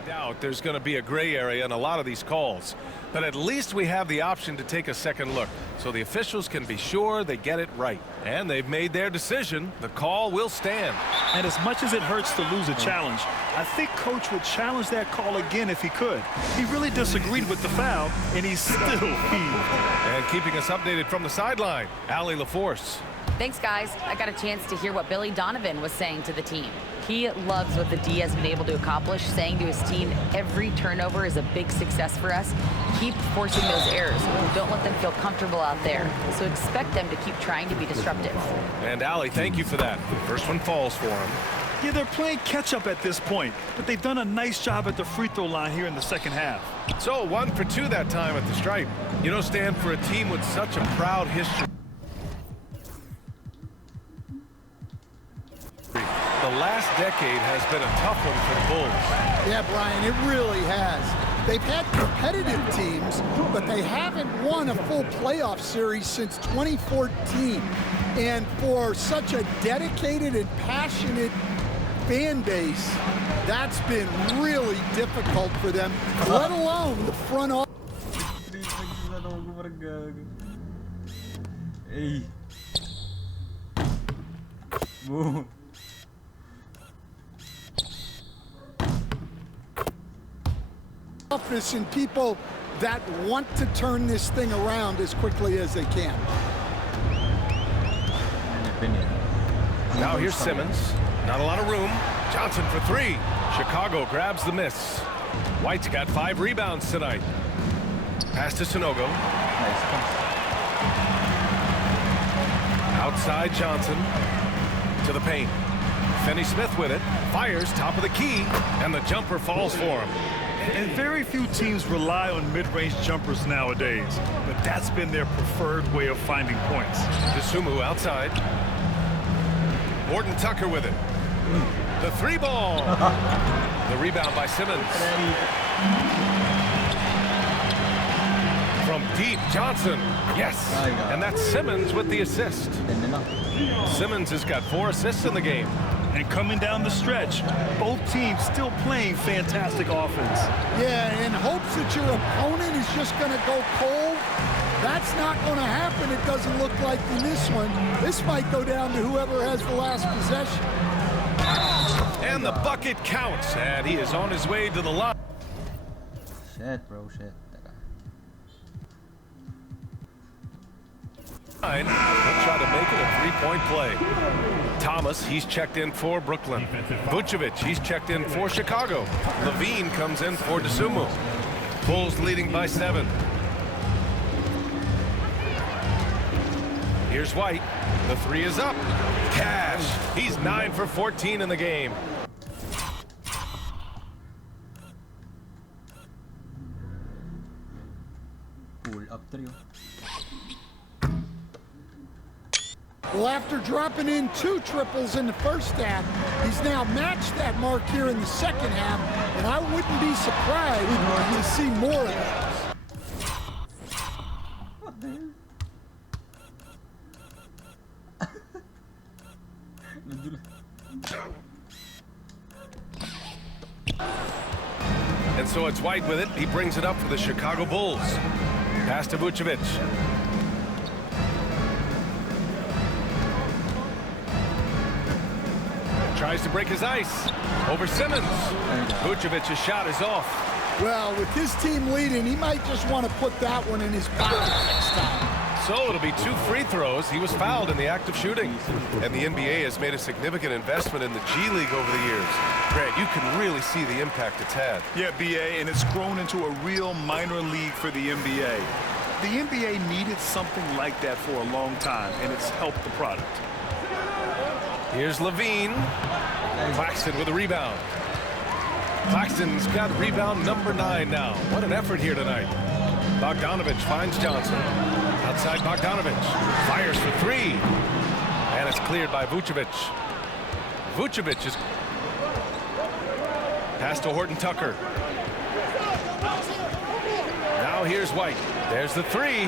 Doubt there's going to be a gray area in a lot of these calls, but at least we have the option to take a second look so the officials can be sure they get it right. And they've made their decision. The call will stand. And as much as it hurts to lose a challenge, I think coach would challenge that call again if he could. He really disagreed with the foul, and he's still healed. And keeping us updated from the sideline, Allie LaForce. Thanks, guys. I got a chance to hear what Billy Donovan was saying to the team. He loves what the D has been able to accomplish, saying to his team, every turnover is a big success for us. Keep forcing those errors. Don't let them feel comfortable out there. So expect them to keep trying to be disruptive. And Allie, thank you for that. First one falls for him. Yeah, they're playing catch-up at this point, but they've done a nice job at the free throw line here in the second half. So 1 for 2 that time at the stripe. You know, Stan, for a team with such a proud history, the last decade has been a tough one for the Bulls. Yeah, Brian, it really has. They've had competitive teams, but they haven't won a full playoff series since 2014. And for such a dedicated and passionate fan base, that's been really difficult for them, let alone the front office. Hey. Move. Office and people that want to turn this thing around as quickly as they can. Now here's Simmons. Not a lot of room. Johnson for 3. Chicago grabs the miss. White's got 5 rebounds tonight. Pass to Sanogo. Outside Johnson. To the paint. Finney-Smith with it. Fires top of the key. And the jumper falls for him. And very few teams rely on mid-range jumpers nowadays, but that's been their preferred way of finding points. DeSumo outside. Morton Tucker with it. The 3 ball. The rebound by Simmons. From deep, Johnson. Yes. And that's Simmons with the assist. Simmons has got 4 assists in the game. And coming down the stretch, both teams still playing fantastic offense. Yeah, in hopes that your opponent is just going to go cold. That's not going to happen, it doesn't look like in this one. This might go down to whoever has the last possession. And the bucket counts, and he is on his way to the line. Shit, bro, shit. He'll try to make it a 3-point play. Thomas, he's checked in for Brooklyn. Vucevic, he's checked in for Chicago. Levine comes in for DeSumo. Bulls leading by 7. Here's White. The 3 is up. Cash. He's 9 for 14 in the game. Pull up trio. Well, after dropping in 2 triples in the first half, he's now matched that mark here in the second half, and I wouldn't be surprised to see more of those. What the hell? And so it's White with it. He brings it up for the Chicago Bulls. Pass to Vucevic. Tries to break his ice. Over Simmons. Vucevic's shot is off. Well, with his team leading, he might just want to put that one in his pocket next time. So it'll be 2 free throws. He was fouled in the act of shooting. And the NBA has made a significant investment in the G League over the years. Grant, you can really see the impact it's had. Yeah, BA, and it's grown into a real minor league for the NBA. The NBA needed something like that for a long time, and it's helped the product. Here's Levine. Claxton with a rebound. Claxton's got rebound number 9 now. What an effort here tonight. Bogdanovich finds Johnson. Outside Bogdanovich. Fires for 3. And it's cleared by Vucevic. Vucevic is pass to Horton Tucker. Now here's White. There's the three.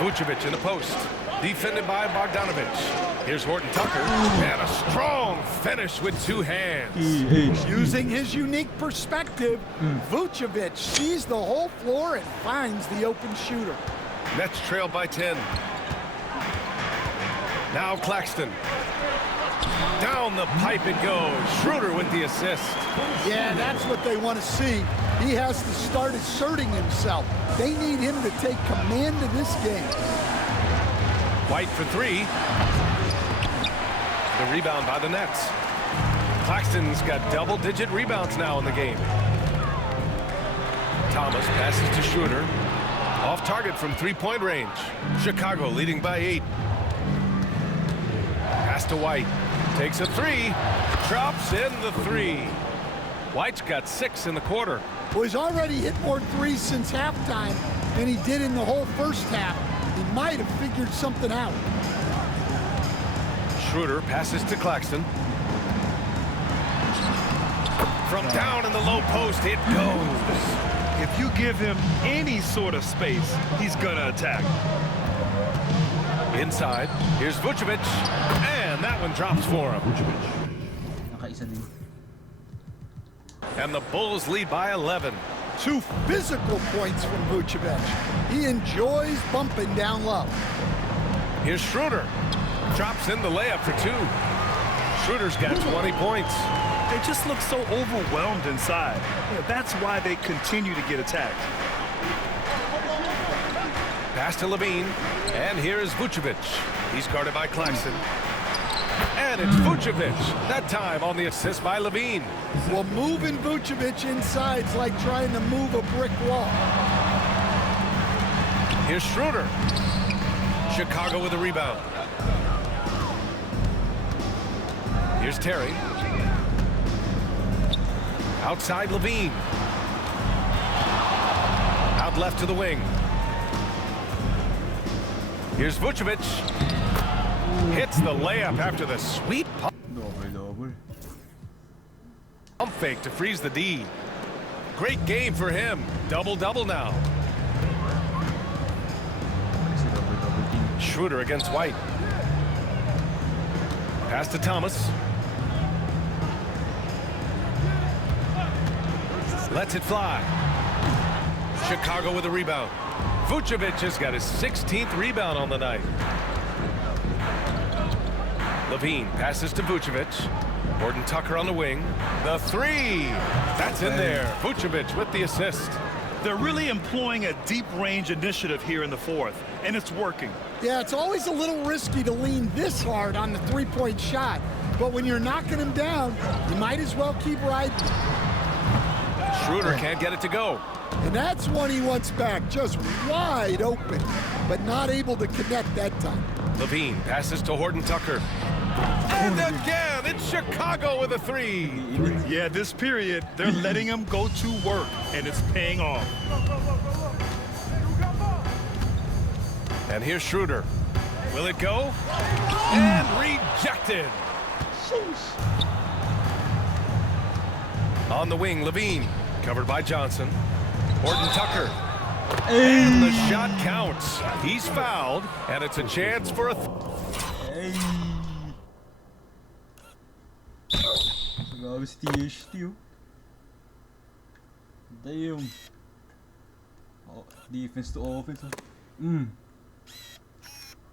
Vucevic in the post. Defended by Bogdanovic. Here's Horton Tucker. And a strong finish with two hands. Using his unique perspective, Vucevic sees the whole floor and finds the open shooter. Nets trail by 10. Now Claxton. Down the pipe it goes. Schroeder with the assist. Yeah, that's what they want to see. He has to start asserting himself. They need him to take command of this game. White for three. The rebound by the Nets. Claxton's got double-digit rebounds now in the game. Thomas passes to Schroeder. Off target from three-point range. Chicago leading by 8. Pass to White. Takes a three. Drops in the three. White's got 6 in the quarter. Well, he's already hit more threes since halftime than he did in the whole first half. He might have figured something out. Schroeder passes to Claxton. From down in the low post, it goes. If you give him any sort of space, he's gonna attack. Inside, here's Vucevic, and that one drops for him. Nakaisa din. And the Bulls lead by 11. 2 physical points from Vucevic. He enjoys bumping down low. Here's Schroeder. Drops in the layup for 2. Schroeder's got 20 points. They just look so overwhelmed inside. Yeah, that's why they continue to get attacked. Pass to Levine, and here is Vucevic. He's guarded by Claxton. And it's Vucevic, that time on the assist by Levine. Well, moving Vucevic inside's like trying to move a brick wall. Here's Schroeder. Chicago with a rebound. Here's Terry. Outside Levine. Out left to the wing. Here's Vucevic. Hits the layup after the sweet pump fake to freeze the D. Great game for him. Double-double now. Schroeder against White. Pass to Thomas. Lets it fly. Chicago with a rebound. Vucevic has got his 16th rebound on the night. Levine passes to Vucevic. Horton Tucker on the wing. The three. That's in there. Vucevic with the assist. They're really employing a deep range initiative here in the fourth, and it's working. Yeah, it's always a little risky to lean this hard on the three-point shot. But when you're knocking him down, you might as well keep riding. Schroeder can't get it to go. And that's one he wants back, just wide open, but not able to connect that time. Levine passes to Horton Tucker. And again, it's Chicago with a three. Yeah, this period, they're letting him go to work, and it's paying off. And here's Schroeder. Will it go? And rejected. On the wing, Levine. Covered by Johnson. Horton Tucker. And the shot counts. He's fouled, and it's a chance for a... Grabe steal. Damn. Oh, defense to offense.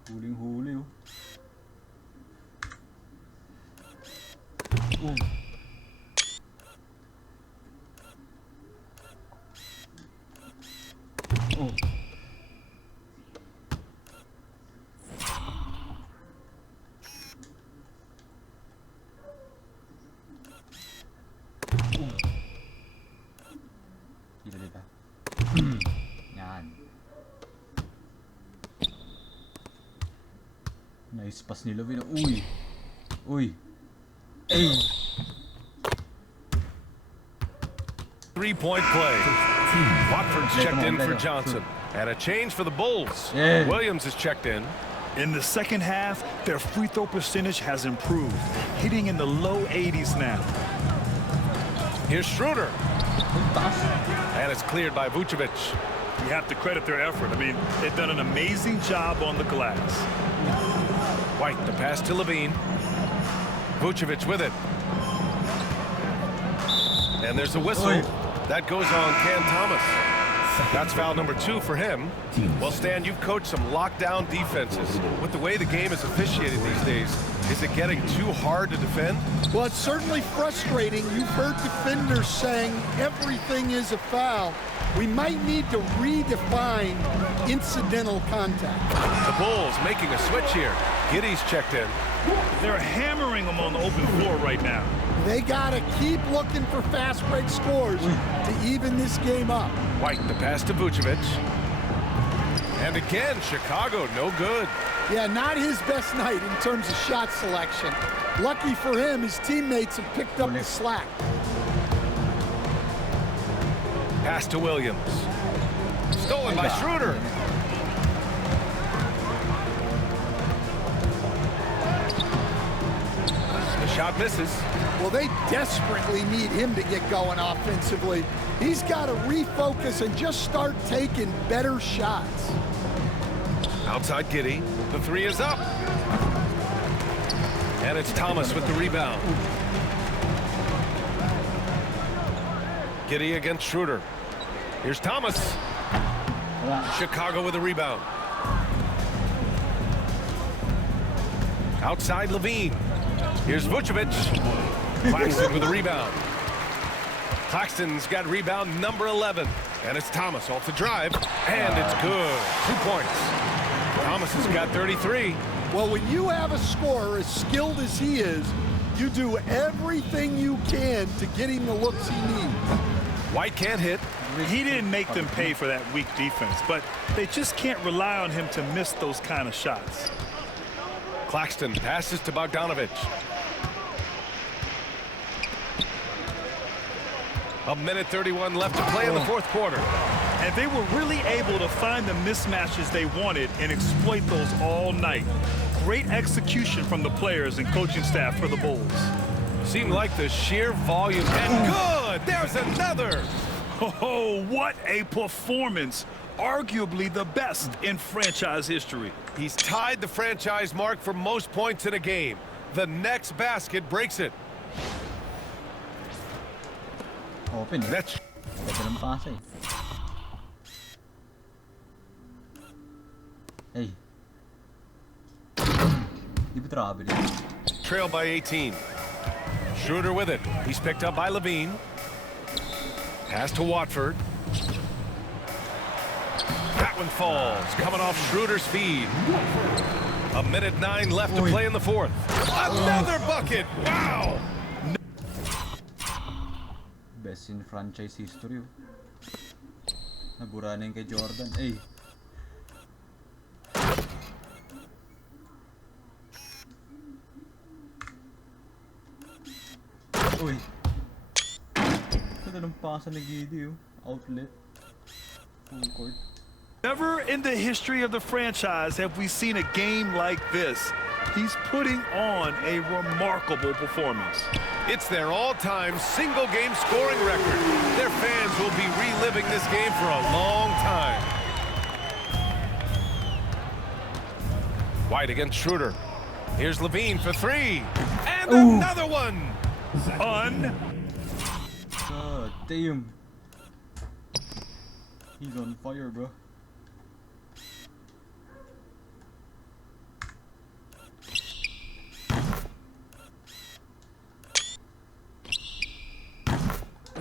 Huling-huli. Oh. Oh. Dito. Yan. Nice pass ni Levine. Uy. Ay. three-point play. Watford's checked in for Johnson. And a change for the Bulls. Williams is checked in. In the second half, their free throw percentage has improved, hitting in the low 80s now. Here's Schroeder. And it's cleared by Vucevic. You have to credit their effort. I mean, they've done an amazing job on the glass. White, the pass to Levine. Vucevic with it. And there's a whistle. That goes on Cam Thomas. That's foul number 2 for him. Well, Stan, you've coached some lockdown defenses. With the way the game is officiated these days, is it getting too hard to defend? Well, it's certainly frustrating. You've heard defenders saying everything is a foul. We might need to redefine incidental contact. The Bulls making a switch here. Giddey's checked in. They're hammering them on the open floor right now. They got to keep looking for fast break scores to even this game up. White, the pass to Vucevic. And again, Chicago, no good. Yeah, not his best night in terms of shot selection. Lucky for him, his teammates have picked up the slack. Pass to Williams. Stolen by Schroeder. The shot misses. Well, they desperately need him to get going offensively. He's got to refocus and just start taking better shots. Outside Giddey. The 3 is up. And it's Thomas with the rebound. Giddey against Schroeder. Here's Thomas. Chicago with a rebound. Outside Levine. Here's Vucevic. Claxton with a rebound. Claxton's got rebound number 11. And it's Thomas off the drive. And it's good. 2 points. Thomas has got 33. Well, when you have a scorer as skilled as he is, you do everything you can to get him the looks he needs. White can't hit. He didn't make them pay for that weak defense, but they just can't rely on him to miss those kind of shots. Claxton passes to Bogdanovic. A minute 31 left to play in the fourth quarter. And they were really able to find the mismatches they wanted and exploit those all night. Great execution from the players and coaching staff for the Bulls. Seemed like the sheer volume. And good! There's another! Oh, what a performance. Arguably the best in franchise history. He's tied the franchise mark for most points in a game. The next basket breaks it. Open. That's Dalam pass eh. Hey. Di ba travel yun? trail by 18. Schroeder with it. He's picked up by Levine. Pass to Watford. That one falls, coming off Schroeder's feed. A minute 9 left to play in the fourth. Another bucket! Wow! Best in franchise history. Nabura na yung kay Jordan. Ay. Uy. Ito ng pasa ni Giddey. Outlet. Full court. Never in the history of the franchise have we seen a game like this. He's putting on a remarkable performance. It's their all-time single-game scoring record. Their fans will be reliving this game for a long time. White against Schroeder. Here's Levine for three. And another one! God damn. He's on fire, bro.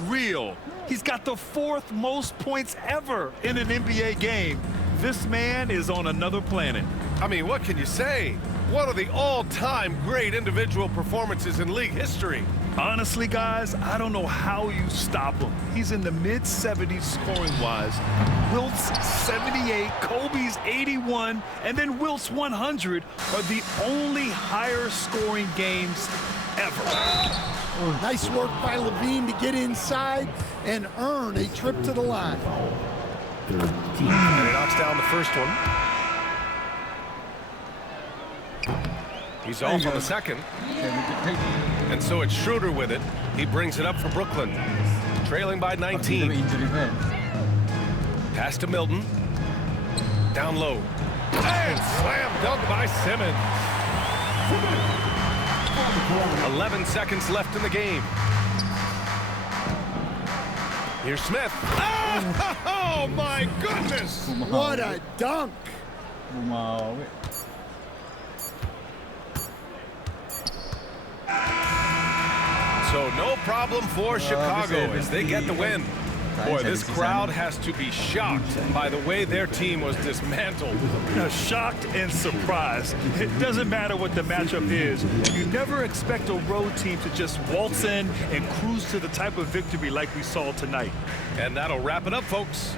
Real. He's got the 4th most points ever in an NBA game. This man is on another planet. I mean, what can you say? One of the all-time great individual performances in league history. Honestly, guys, I don't know how you stop him. He's in the mid-70s scoring-wise. Wilt's 78, Kobe's 81, and then Wilt's 100 are the only higher-scoring games ever. Nice work by Levine to get inside and earn a trip to the line. And he knocks down the first one. He's off on the second. And so it's Schroeder with it. He brings it up for Brooklyn. Trailing by 19. Pass to Milton. Down low. And slam dunk by Simmons. 11 seconds left in the game. Here's Smith. Oh my goodness! What a dunk! Bumawi. So no problem for Chicago as they get the win. Boy, this crowd has to be shocked by the way their team was dismantled. Shocked and surprised. It doesn't matter what the matchup is. You never expect a road team to just waltz in and cruise to the type of victory like we saw tonight. And that'll wrap it up, folks.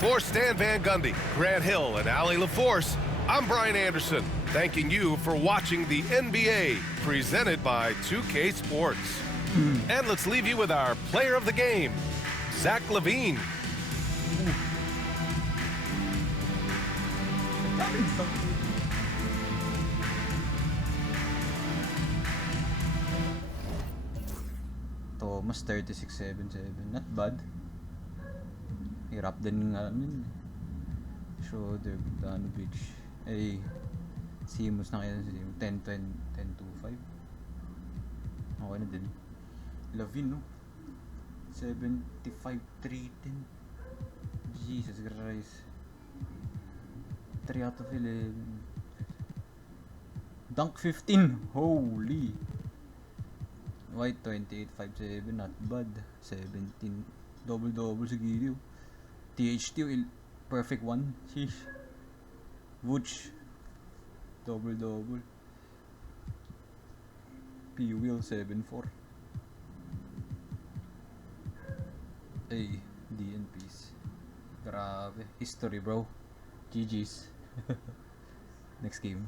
For Stan Van Gundy, Grant Hill, and Allie LaForce, I'm Brian Anderson, thanking you for watching the NBA, presented by 2K Sports. And let's leave you with our player of the game, Zach LaVine. Thomas 36-7-7. Not bad. Hirap din nga nun. Schroeder, Bogdanovic. Eh, Simmons na kaya 10-10, 10-2-5. Okay na din. Lavin, no? 75-3-10. Jesus Christ. 3 out of 11. Dunk 15. Holy. White 28-5-7. Not bad. 17. Double-double si Gideon. THT perfect 1. Sheesh. Vooch. Double-double. P-Wheel 7-4. Ay, DNPs. Grabe. History, bro. GG's. Next game.